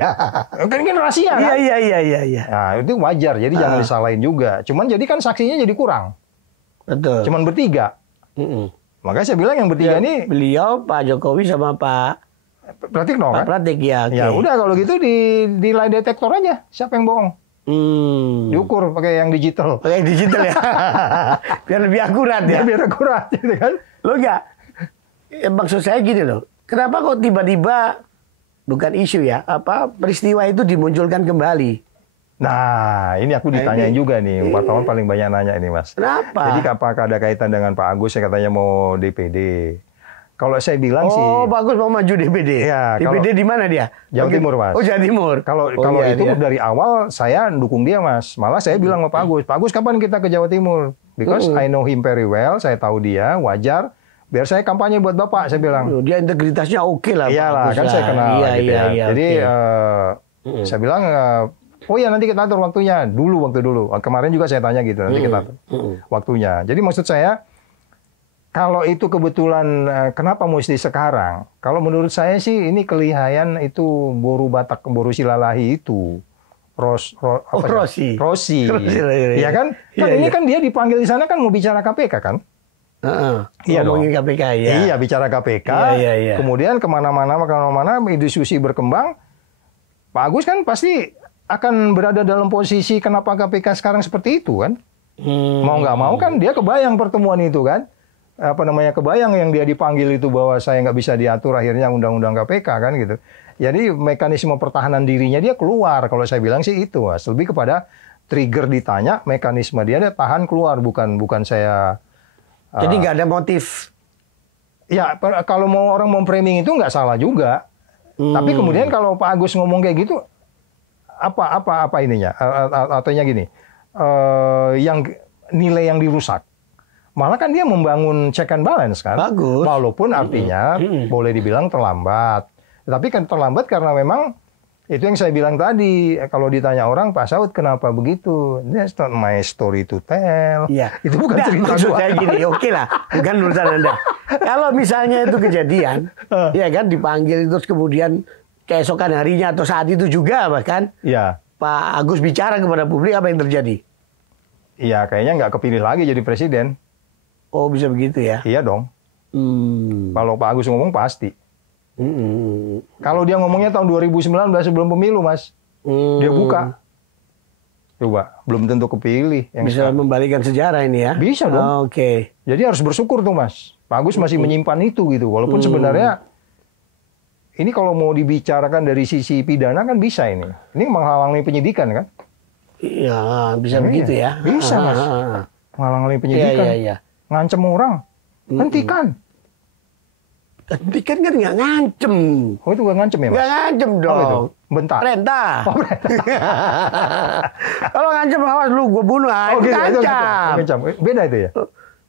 Kan rahasia kan? Iya. Nah itu wajar. Jadi jangan disalahin juga. Cuman jadi kan saksinya jadi kurang. Betul. Cuman bertiga. Makanya saya bilang yang bertiga ini. Beliau, Pak Jokowi sama Pak Pratikno kan? Pak Pratik ya. Ya udah kalau gitu di lie detektor aja. Siapa yang bohong? Diukur pakai yang digital. Pakai yang digital ya. Biar lebih akurat ya. Biar akurat gitu kan? Lo enggak? Maksud saya gini loh, kenapa kok tiba-tiba bukan isu ya, peristiwa itu dimunculkan kembali? Nah, ini aku ditanyain juga nih, wartawan paling banyak nanya ini Mas. Kenapa? Jadi apakah ada kaitan dengan Pak Agus yang katanya mau DPD? Kalau saya bilang sih. Pak Agus mau maju DPD. Ya, DPD di mana dia? Jawa Timur Mas. Oh Jawa Timur. Kalau itu dari awal saya dukung dia Mas. Malah saya bilang sama Pak Agus kapan kita ke Jawa Timur? Because I know him very well, saya tahu dia, wajar. Biar saya kampanye buat Bapak, saya bilang. Dia integritasnya oke lah. Iyalah, kan saya kenal. Iya. Jadi saya bilang, oh ya nanti kita atur waktunya. Waktu dulu. Kemarin juga saya tanya gitu, nanti kita atur waktunya. Jadi maksud saya, kalau itu kebetulan, kenapa mesti sekarang? Kalau menurut saya sih, ini kelihayan itu boru Batak, boru Silalahi itu. Rosi. Iya kan? Ini kan dia dipanggil di sana kan mau bicara KPK kan? Iya dong. KPK ya. Iya bicara KPK. Iya. Kemudian kemana-mana diskusi berkembang. Pak Agus kan pasti akan berada dalam posisi kenapa KPK sekarang seperti itu kan? Mau nggak mau kan dia kebayang pertemuan itu kan? Kebayang yang dia dipanggil itu bahwa saya nggak bisa diatur akhirnya undang-undang KPK kan gitu. Jadi mekanisme pertahanan dirinya dia keluar. Kalau saya bilang sih itu Mas. Lebih kepada trigger ditanya mekanisme dia tahan keluar bukan saya. Jadi nggak ada motif. Ya, kalau mau orang memframing itu nggak salah juga. Tapi kemudian kalau Pak Agus ngomong kayak gitu, apa ininya? Ataunya gini, yang nilai yang dirusak. Malah kan dia membangun check and balance kan. Bagus. Walaupun artinya boleh dibilang terlambat. Tapi kan terlambat karena memang itu yang saya bilang tadi, kalau ditanya orang, Pak Saud kenapa begitu? That's not my story to tell. Iya. Itu bukan cerita maksud saya gini, oke lah, bukan urusan Anda. Kalau misalnya itu kejadian, ya kan dipanggil terus kemudian keesokan harinya atau saat itu juga bahkan, ya. Pak Agus bicara kepada publik apa yang terjadi? Iya, kayaknya nggak kepilih lagi jadi presiden. Oh bisa begitu ya? Iya dong. Kalau Pak Agus ngomong pasti. Kalau dia ngomongnya tahun 2019 sebelum pemilu, Mas, dia buka. Coba, belum tentu kepilih. Yang bisa membalikan sejarah ini ya? Bisa dong. Oke. Jadi harus bersyukur tuh, Mas. Pak Agus masih menyimpan itu gitu. Walaupun sebenarnya ini kalau mau dibicarakan dari sisi pidana kan bisa ini. Ini menghalangi penyidikan kan? Iya, bisa begitu ya? Bisa, Mas. Menghalangi penyidikan. Iya. Ngancem orang. Hentikan. Hentikan kan nggak ngancem. Oh itu nggak ngancem ya Mas? Nggak ngancem dong. Itu? Bentar. Perintah. Oh perintah. Kalau ngancem awas lu gue bunuh. Gitu, ngancam. Beda itu ya?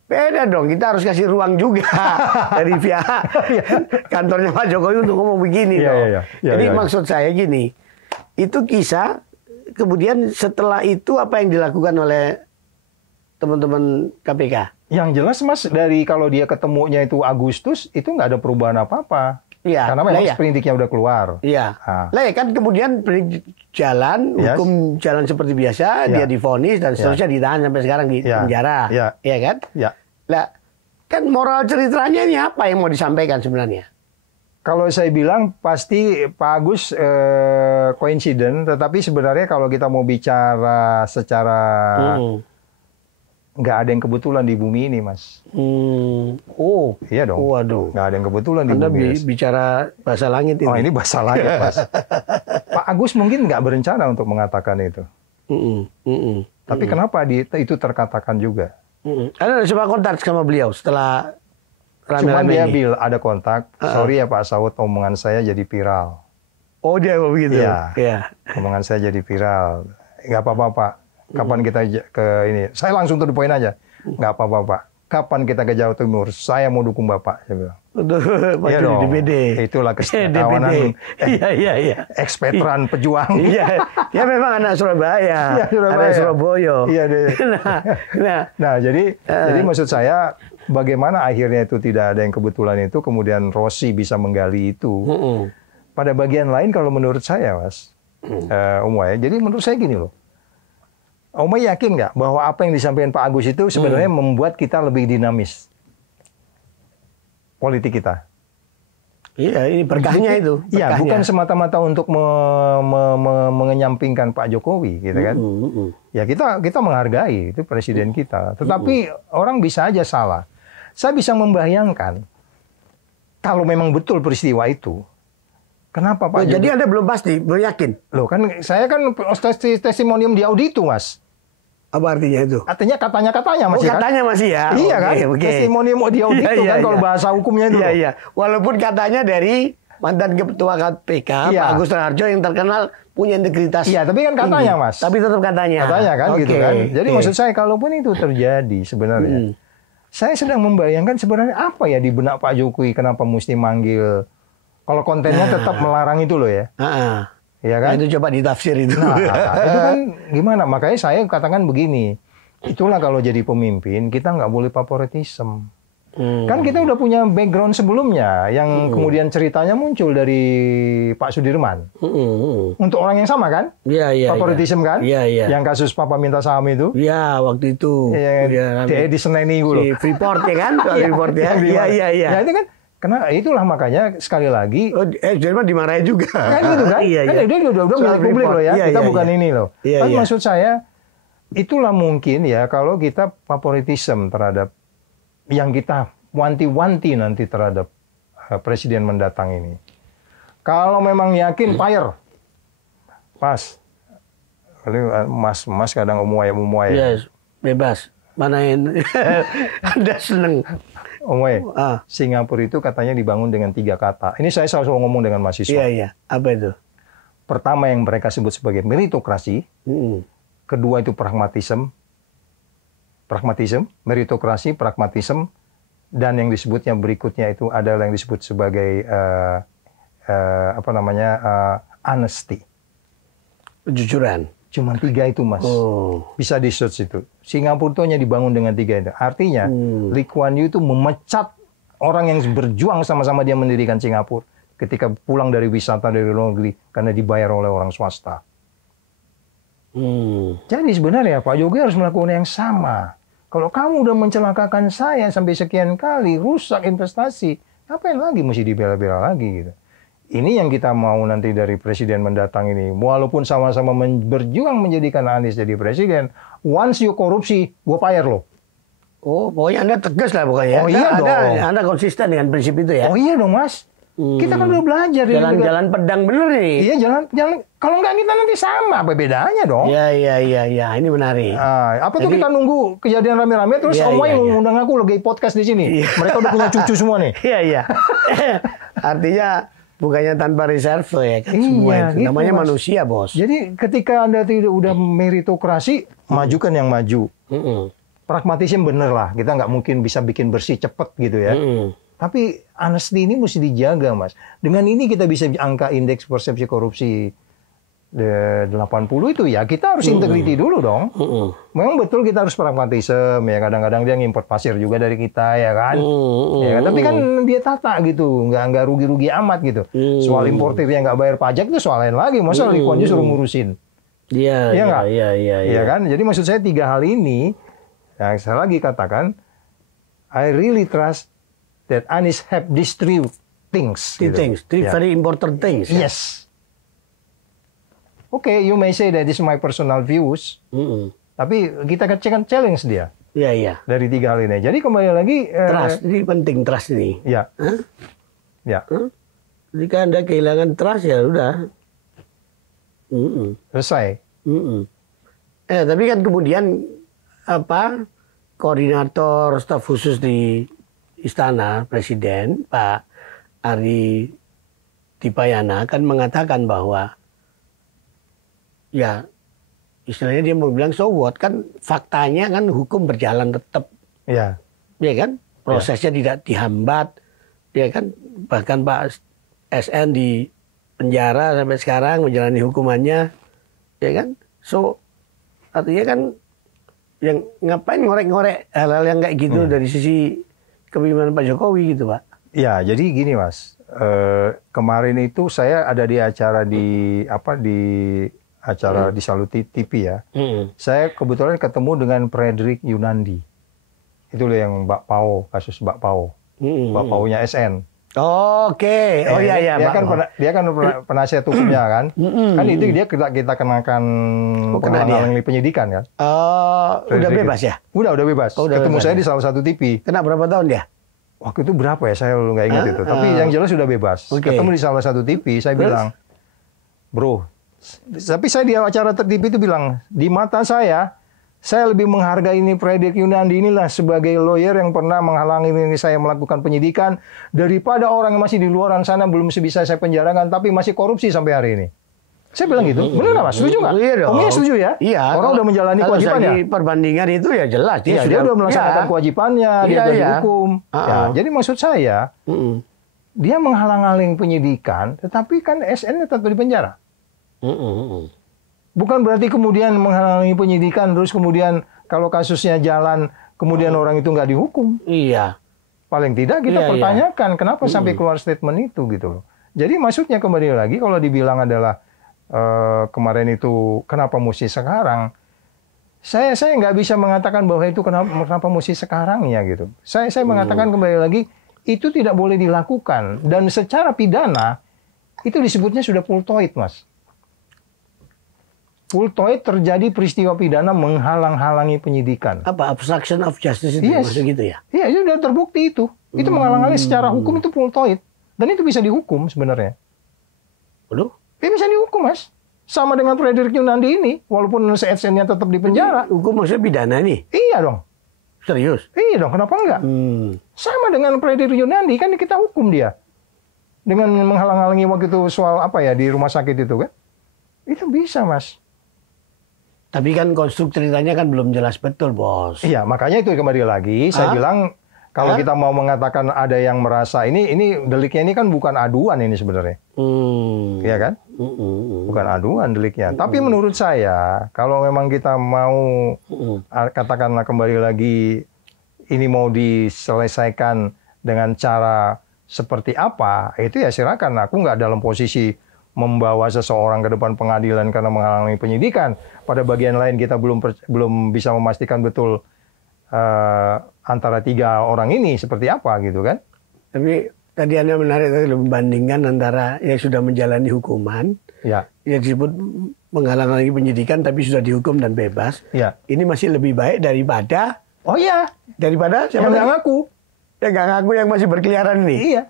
Beda dong. Kita harus kasih ruang juga dari pihak kantornya Pak Jokowi untuk ngomong begini dong. Jadi maksud saya gini. Itu kisah. Kemudian setelah itu apa yang dilakukan oleh teman-teman KPK? Yang jelas Mas, dari kalau dia ketemunya itu Agustus, itu nggak ada perubahan apa-apa. Iya. Karena memang Iya. sprindiknya udah keluar. Iya. Ah. Lah ya kan kemudian jalan, Yes. hukum jalan seperti biasa, Ya. dia divonis dan seterusnya ditahan sampai sekarang di Ya. penjara. Ya. Iya kan? Ya. Lah kan moral ceritanya ini apa yang mau disampaikan sebenarnya? Kalau saya bilang pasti Pak Agus coincident, tetapi sebenarnya kalau kita mau bicara secara nggak ada yang kebetulan di bumi ini, Mas. Oh, Iya dong. waduh. Nggak ada yang kebetulan di Anda bumi. bicara bahasa langit ini. Oh, ini bahasa lain, Mas. Pak Agus mungkin nggak berencana untuk mengatakan itu. Tapi kenapa itu terkatakan juga? Anda ada coba kontak sama beliau setelah Cuman rame-rame dia ini? ada kontak. Sorry ya Pak Saud, omongan saya jadi viral. Oh, dia begitu. Iya. Iya. Omongan saya jadi viral. Nggak apa-apa Pak. Kapan kita ke ini? Saya langsung to the point aja. Nggak apa-apa Pak. Kapan kita ke Jawa Timur? Saya mau dukung Bapak. Saya bilang. Iya dong. DPD. Itulah kesetiakawanan Iya. ex-veteran pejuang. Iya. Dia memang anak Surabaya. Iya, Surabaya. Anak Surabaya. Iya deh. Nah, jadi maksud saya bagaimana akhirnya itu tidak ada yang kebetulan itu, kemudian Rossi bisa menggali itu. Pada bagian lain kalau menurut saya, Mas, Om Wai, jadi menurut saya gini loh. Om Wai yakin nggak bahwa apa yang disampaikan Pak Agus itu sebenarnya membuat kita lebih dinamis politik kita? iya, ini berkahnya itu. Iya, berkahnya. bukan semata-mata untuk mengenyampingkan Pak Jokowi, gitu kan? Ya kita menghargai itu presiden kita. Tetapi orang bisa aja salah. Saya bisa membayangkan kalau memang betul peristiwa itu, kenapa Pak Jokowi? Jadi Anda belum pasti, belum yakin. Loh kan saya kan testimonium di audito, Mas. Apa artinya itu? Artinya katanya masih kan? Katanya masih ya. Iya kan? Oke. Testimonium di audito Iya, kan kalau iya. bahasa hukumnya itu. Iya, loh. iya. Walaupun katanya dari mantan ketua KPK, Iya. Pak Agus Raharjo yang terkenal punya integritas. Iya, tapi kan katanya, Mas. Tapi tetap katanya. Katanya kan gitu Oke, kan. Jadi oke. maksud saya kalaupun itu terjadi sebenarnya, saya sedang membayangkan sebenarnya apa ya di benak Pak Jokowi kenapa mesti manggil, kalau kontennya tetap melarang itu loh ya. Iya kan? Nah, itu coba ditafsir itu. Nah, itu kan gimana? Makanya saya katakan begini, itulah kalau jadi pemimpin kita nggak boleh favoritisme. Kan kita udah punya background sebelumnya yang kemudian ceritanya muncul dari Pak Sudirman. Untuk orang yang sama kan? Iya. Favoritisme kan? Iya. Yang kasus Papa minta saham itu. Iya, waktu itu. Iya, di Seneni gue loh. Si Freeport ya kan? Freeport ya. Iya. Nah itu kan, karena itulah makanya sekali lagi. Oh, Jerman dimarahin juga. Kan gitu kan? Iya. Kan dia udah Soal milik publik Freeport. loh ya. Iya, Kita iya, bukan iya. ini loh. Iya, Kan iya. maksud saya, itulah mungkin ya kalau kita favoritisme terhadap yang kita wanti-wanti nanti terhadap presiden mendatang ini. Kalau memang yakin fire, Mas. Mas kadang umuai. Yes, bebas. Manain. Anda seneng. Om Wai, Singapura itu katanya dibangun dengan 3 kata. Ini saya selalu ngomong dengan mahasiswa. Iya. Apa itu? Pertama yang mereka sebut sebagai meritokrasi. Kedua itu pragmatisme, meritokrasi, pragmatisme. Dan yang disebutnya berikutnya itu adalah yang disebut sebagai honesty. Kejujuran. Cuma 3 itu, Mas. Bisa di search itu. Singapura itu hanya dibangun dengan 3 itu. Artinya, Lee Kuan Yew itu memecat orang yang berjuang sama-sama dia mendirikan Singapura. Ketika pulang dari wisata dari luar negeri, karena dibayar oleh orang swasta. Jadi sebenarnya Pak Jokowi harus melakukan yang sama. Kalau kamu udah mencelakakan saya sampai sekian kali, rusak investasi, ngapain lagi mesti dibela-bela lagi gitu. Ini yang kita mau nanti dari presiden mendatang ini. Walaupun sama-sama berjuang menjadikan Anies jadi presiden, once you korupsi, gue fire loh. Oh, pokoknya Anda tegas lah pokoknya. Oh iya dong. Anda konsisten dengan prinsip itu ya? Oh iya dong, Mas. Kita kan udah belajar. Jalan pedang bener nih. Iya, jalan. Kalau nggak kita nanti sama, apa bedanya dong? Iya. Ini menarik. Apa tuh kita nunggu kejadian rame-rame terus Om Wai ngundang aku lagi podcast di sini. Mereka udah punya cucu semua nih. Iya. Artinya bukannya tanpa reserve ya kan semua itu. Gitu, namanya Mas. Manusia, Bos. Jadi ketika Anda udah meritokrasi, majukan yang maju. Pragmatisme bener lah. Kita nggak mungkin bisa bikin bersih cepet gitu ya. Tapi honesty ini mesti dijaga, Mas. Dengan ini kita bisa angka indeks persepsi korupsi 80 itu ya kita harus integriti dulu dong. Memang betul kita harus pragmatisme ya, kadang-kadang dia ngimport pasir juga dari kita ya kan. Ya, tapi kan dia tata gitu, nggak rugi-rugi amat gitu. Soal importir yang nggak bayar pajak itu soal lain lagi, masa Lee Kuan Yew suruh ngurusin. Iya, nggak? Iya Kan? Jadi maksud saya 3 hal ini, yang saya lagi katakan, I really trust that Anies have these 3 things. Three very important things. Yes. Okay, you may say that is my personal views, tapi kita kan challenge dia. Iya. Dari 3 hal ini. Jadi kembali lagi. Trust, ini penting trust ini. Ya. Ya. Jika Anda kehilangan trust ya udah. Selesai. Tapi kan kemudian koordinator staf khusus di Istana Presiden Pak Ari Dipayana kan mengatakan bahwa ya istilahnya dia mau bilang so what, kan faktanya kan hukum berjalan tetap. Ya. Ya kan? Prosesnya tidak dihambat. Ya kan? Bahkan Pak SN di penjara sampai sekarang menjalani hukumannya. Ya kan? So artinya kan yang ngapain ngorek-ngorek hal-hal yang kayak gitu dari sisi kepemimpinan Pak Jokowi gitu, Pak. Ya, jadi gini Mas. Kemarin itu saya ada di acara di acara di Salut TV ya. Saya kebetulan ketemu dengan Frederick Yunandi. Itu loh yang Mbak Pao, kasus Mbak Pao. Mbak Pao-nya SN. Oke. Oh iya Dia kan penasihat hukumnya kan. Kan itu dia kita kenakan penghalang penyidikan kan. Udah bebas ya? Udah bebas. Ketemu saya di salah satu TV. Kena berapa tahun dia? Waktu itu berapa ya? Saya nggak ingat itu. Tapi yang jelas sudah bebas. Ketemu di salah satu TV, saya bilang, bro. Tapi saya di acara TV itu bilang, di mata saya lebih menghargai ini Frederick Yunandi inilah sebagai lawyer yang pernah menghalangi ini saya melakukan penyidikan daripada orang yang masih di luar sana belum bisa saya penjarakan tapi masih korupsi sampai hari ini. Saya bilang gitu. Benar nggak Mas? Setuju nggak? Iya dong. Kamu setuju ya? Iya. Orang udah menjalani kewajibannya. Kalau perbandingan itu ya jelas. Dia sudah melaksanakan kewajibannya, dia dihukum. Ya, jadi maksud saya, dia menghalang-halangi penyidikan, tetapi kan SN tetap di penjara. Bukan berarti kemudian menghalangi penyidikan, terus kemudian kalau kasusnya jalan, kemudian orang itu nggak dihukum. Iya. Paling tidak kita pertanyakan kenapa sampai keluar statement itu gitu loh. Jadi maksudnya kembali lagi kalau dibilang adalah kemarin itu kenapa mesti sekarang? Saya nggak bisa mengatakan bahwa itu kenapa mesti sekarang ya gitu. Saya mengatakan kembali lagi itu tidak boleh dilakukan dan secara pidana itu disebutnya sudah fultoid, Mas. Fultoid terjadi peristiwa pidana menghalang-halangi penyidikan. Apa obstruction of justice itu maksud gitu ya? Iya, itu sudah terbukti itu. Itu menghalang-halangi secara hukum itu fultoid dan itu bisa dihukum sebenarnya. Waduh. Ya bisa dihukum, Mas. Sama dengan Frederick Yunandi ini, walaupun SN-nya tetap di penjara. Hukum maksudnya pidana nih? Iya dong. Serius? Iya dong, kenapa enggak? Sama dengan Frederick Yunandi, kan kita hukum dia. Dengan menghalang-halangi waktu itu soal apa ya, di rumah sakit itu kan. Itu bisa, Mas. Tapi kan konstruk ceritanya kan belum jelas betul, Bos. Iya, makanya itu kembali lagi, saya bilang, kalau kita mau mengatakan ada yang merasa, ini deliknya ini kan bukan aduan ini sebenarnya. Iya kan? Bukan aduan deliknya. Tapi menurut saya, kalau memang kita mau, katakanlah kembali lagi, ini mau diselesaikan dengan cara seperti apa, itu ya silakan. Aku nggak dalam posisi membawa seseorang ke depan pengadilan karena menghalangi penyidikan. Pada bagian lain kita belum bisa memastikan betul antara 3 orang ini seperti apa gitu kan. Tapi tadi Anda menarik tadi membandingkan antara yang sudah menjalani hukuman, yang disebut menghalang-halangi penyidikan tapi sudah dihukum dan bebas. Ini masih lebih baik daripada daripada siapa yang nggak ngaku. Yang nggak ngaku yang masih berkeliaran ini. Iya.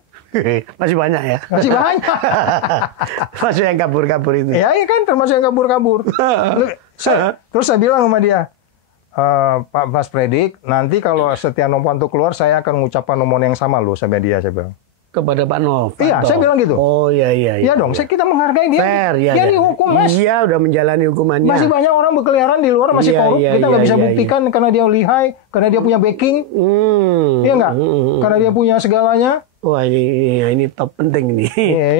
Masih banyak ya? Masih banyak. Masih yang kabur-kabur itu. Ya, iya kan termasuk yang kabur-kabur. Terus saya bilang sama dia, Pak Mas Fredrik, nanti kalau Setia Novanto keluar, saya akan mengucapkan omongan yang sama loh sama dia, saya bilang. Kepada Pak Novanto? Iya, saya bilang gitu. Oh iya. Iya dong, kita menghargai dia. Fair, ya. Dia dihukum, Mas. Iya, udah menjalani hukumannya. Masih banyak orang berkeliaran di luar, masih korup. Kita nggak bisa buktikan karena dia lihai, karena dia punya backing. Iya nggak? Karena dia punya segalanya. Wah ini top penting nih.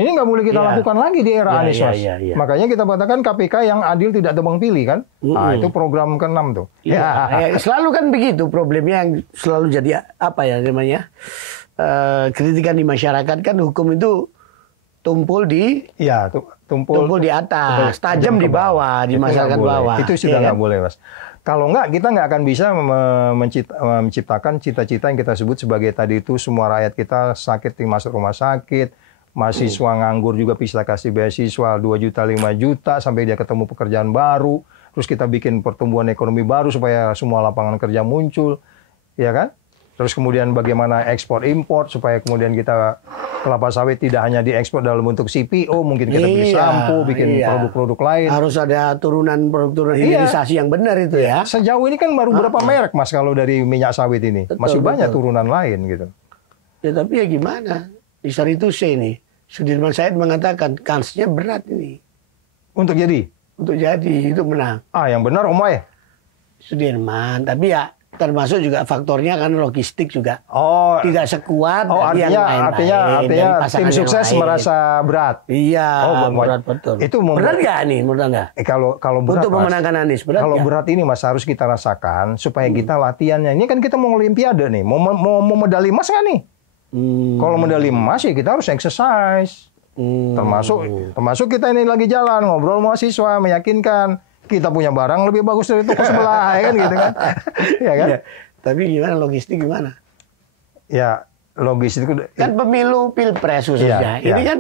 Ini nggak boleh kita lakukan lagi di era Anies, Mas. Makanya kita katakan KPK yang adil tidak tebang pilih kan. Nah, itu program ke-6 tuh. Selalu kan begitu problemnya, yang selalu jadi apa ya namanya, kritikan di masyarakat kan, hukum itu tumpul di tumpul di atas, tajam di bawah, di masyarakat bawah. Itu sudah nggak boleh, Mas. Kalau nggak, kita nggak akan bisa menciptakan cita-cita yang kita sebut sebagai tadi itu, semua rakyat kita sakit masuk rumah sakit, mahasiswa nganggur juga bisa kasih beasiswa 2 juta, 5 juta, sampai dia ketemu pekerjaan baru, terus kita bikin pertumbuhan ekonomi baru supaya semua lapangan kerja muncul, ya kan? Terus kemudian bagaimana ekspor impor supaya kemudian kita kelapa sawit tidak hanya diekspor dalam bentuk CPO, mungkin kita bikin sampo, bikin produk-produk lain. Harus ada produk hilirisasi yang benar itu ya. Sejauh ini kan baru berapa merek, Mas, kalau dari minyak sawit ini. Masih banyak turunan lain gitu. Ya tapi ya gimana? Di Sarituse ini, Sudirman Said mengatakan kansnya berat ini. Untuk jadi? Untuk jadi, itu menang. Yang benar Om Wai? Sudirman, tapi ya termasuk juga faktornya kan logistik juga. Tidak sekuat dari yang lain-lain. Artinya tim sukses merasa berat. Iya, berat betul. Itu berat nggak nih menurut Anda? Kalau berat, untuk memenangkan Anies, berat kalau berat ini, Mas, harus kita rasakan supaya kita latihannya. Ini kan kita mau olimpiade nih, mau medali emas nggak nih? Kalau medali emas ya kita harus exercise. Termasuk kita ini lagi jalan ngobrol mahasiswa, meyakinkan kita punya barang lebih bagus dari toko sebelah, ya kan gitu kan? Ya kan? Tapi gimana logistik gimana? Ya, logistik itu kan pemilu pilpres khususnya. Ini kan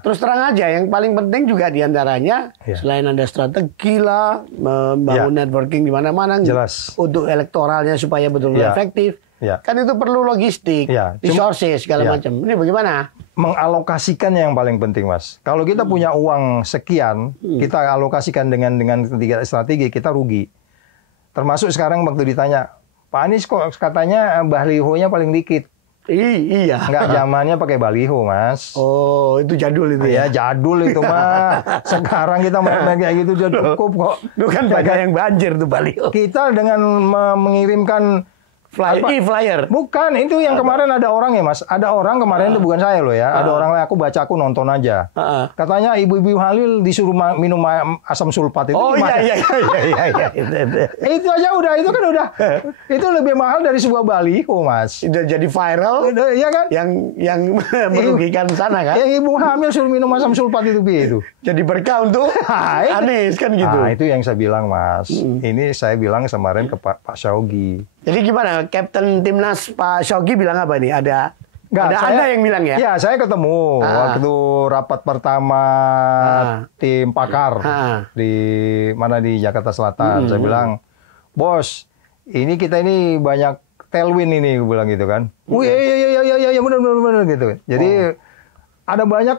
terus terang aja, yang paling penting juga diantaranya selain ada strategi lah, membangun networking di mana-mana, jelas untuk elektoralnya supaya betul-betul efektif. Kan itu perlu logistik, resources segala macam. Ini bagaimana? Mengalokasikan yang paling penting, Mas. Kalau kita punya uang sekian, kita alokasikan dengan tiga strategi, kita rugi. Termasuk sekarang waktu ditanya, Pak Anies kok katanya balihonya paling dikit. Iya. Nggak zamannya pakai baliho, Mas. Oh, itu jadul itu ya? Jadul itu mah. Sekarang kita main kayak gitu udah cukup kok. Itu kan pakai yang banjir tuh baliho. Kita dengan mengirimkan flyer. Bukan, itu yang kemarin ada orang ya, Mas. Ada orang kemarin itu bukan saya loh ya. Ada orang lain, aku nonton aja. Katanya ibu-ibu hamil disuruh minum asam sulfat itu. Oh iya. Itu aja udah, itu kan udah. Itu lebih mahal dari sebuah baliho, Mas. Udah jadi viral. Iya kan? Yang merugikan sana kan? Yang ibu hamil suruh minum asam sulfat itu itu. Jadi berkah untuk Anies kan gitu. Nah, itu yang saya bilang, Mas. Ini saya bilang kemarin ke Pak Syawgi. Jadi gimana, Kapten Timnas Pak Syawgi bilang apa nih? Ada Anda yang bilang ya? Iya, saya ketemu waktu rapat pertama tim pakar di Jakarta Selatan. Saya bilang, bos, ini kita ini banyak tailwind ini, gue bilang gitu kan. Iya, benar gitu. Jadi ada banyak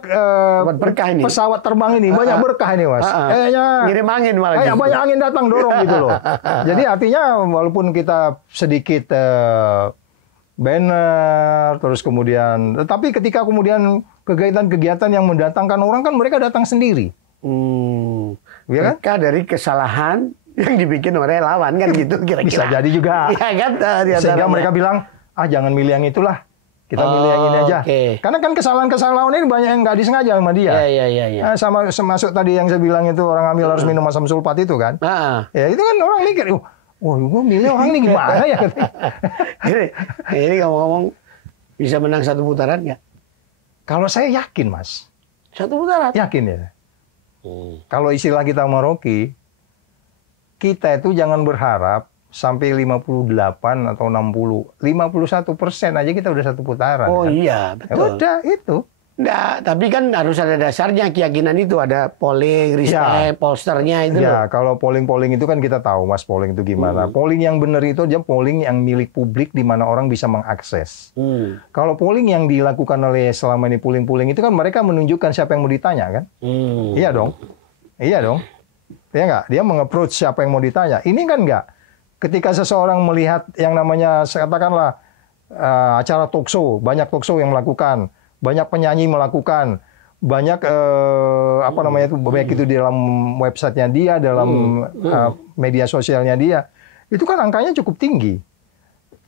berkah ini. Pesawat terbang ini, banyak berkah ini, Mas. Kayaknya ngirim angin malah. Kayak banyak angin datang dorong gitu loh. Jadi artinya walaupun kita sedikit banner, terus kemudian, tapi ketika kemudian kegiatan-kegiatan yang mendatangkan orang kan mereka datang sendiri. Ya kan? Mereka dari kesalahan yang dibikin oleh lawan kan gitu kira-kira. Bisa jadi juga. Ya, kan, sehingga mereka bilang, jangan milih yang itulah. Kita milih yang ini aja. Karena kan kesalahan ini banyak yang nggak disengaja sama dia. Iya. Sama masuk tadi yang saya bilang itu orang hamil harus minum asam sulfat itu kan. Ya itu kan orang mikir, gue milih orang ini gimana ya? Ini ngomong-ngomong bisa menang 1 putaran nggak? Kalau saya yakin, Mas. 1 putaran? Yakin ya. Kalau istilah kita Rocky, kita itu jangan berharap sampai 58 atau 60. 51% aja kita udah 1 putaran. Oh kan? iya, betul. Ya udah, itu. Nah, tapi kan harus ada dasarnya, keyakinan itu. Ada polling, riset, posternya itu. Ya, kalau polling itu kan kita tahu, Mas, polling itu gimana. Polling yang benar itu dia polling yang milik publik di mana orang bisa mengakses. Kalau polling yang dilakukan oleh selama ini polling itu kan mereka menunjukkan siapa yang mau ditanya kan. Iya dong. Iya nggak? Dia meng-approach siapa yang mau ditanya. Ini kan nggak. Ketika seseorang melihat yang namanya, katakanlah acara talk show, banyak talk show yang melakukan, banyak penyanyi melakukan, banyak baik itu di dalam websitenya dia, dalam media sosialnya dia, itu kan angkanya cukup tinggi.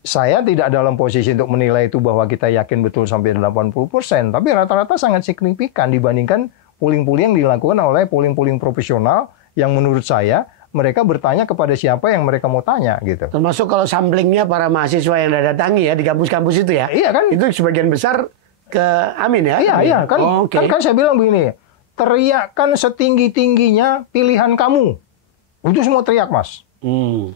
saya tidak dalam posisi untuk menilai itu bahwa kita yakin betul sampai 80%, tapi rata-rata sangat signifikan dibandingkan polling-polling yang dilakukan oleh polling-polling profesional yang menurut saya mereka bertanya kepada siapa yang mereka mau tanya gitu. Termasuk kalau samplingnya para mahasiswa yang datangi ya di kampus-kampus itu ya. Iya kan? Itu sebagian besar ke Amin ya. Iya kan, kan saya bilang begini, teriakkan setinggi-tingginya pilihan kamu. Itu semua teriak Mas.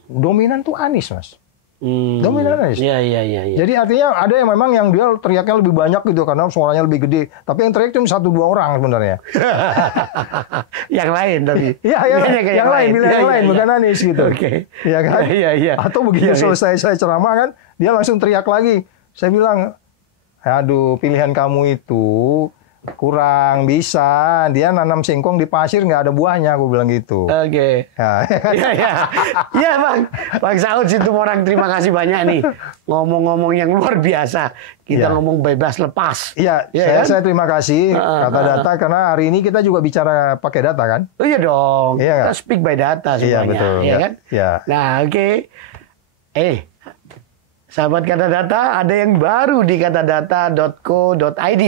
Dominan tuh Anies Mas. Dominan Anies. Iya. Jadi artinya ada yang memang yang dia teriaknya lebih banyak gitu karena suaranya lebih gede. Tapi yang teriak cuma 1-2 orang sebenarnya. Yang lain tapi. Iya, yang lain, pilihan yang lain, bukan Anies gitu. Oke. Iya kan? Iya. Atau begitu selesai saya ceramah kan, dia langsung teriak lagi. Saya bilang, aduh pilihan kamu itu kurang bisa. Dia nanam singkong di pasir nggak ada buahnya, aku bilang gitu. Oke. Iya Bang Saud Situmorang, terima kasih banyak nih ngomong-ngomong yang luar biasa. Kita ngomong bebas lepas. Iya, saya terima kasih kata data karena hari ini kita juga bicara pakai data kan? Oh iya dong. Iya, kita speak by data semuanya. Iya betul. Iya kan? Iya. Nah oke. Sahabat Kata Data, ada yang baru di katadata.co.id.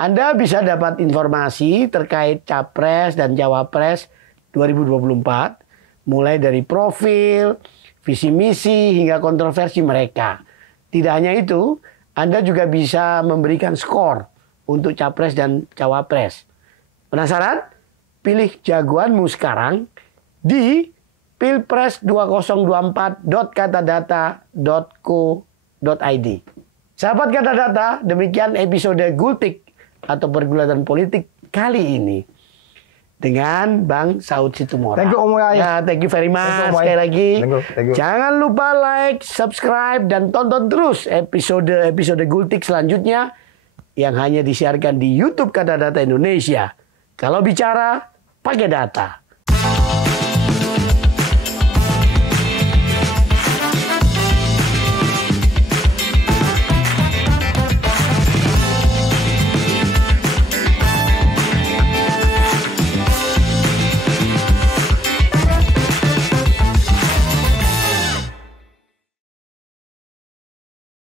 Anda bisa dapat informasi terkait Capres dan Cawapres 2024, mulai dari profil, visi misi, hingga kontroversi mereka. Tidak hanya itu, Anda juga bisa memberikan skor untuk Capres dan Cawapres. Penasaran? Pilih jagoanmu sekarang di pilpres2024.katadata.co.id. Sahabat Kata Data, demikian episode Gultik atau pergulatan politik kali ini dengan Bang Saud Situmorang. Thank you Om Yai. Ya, thank you very much sekali lagi. Thank you. Jangan lupa like, subscribe, dan tonton terus episode Gultik selanjutnya yang hanya disiarkan di YouTube Kata Data Indonesia. Kalau bicara pakai data.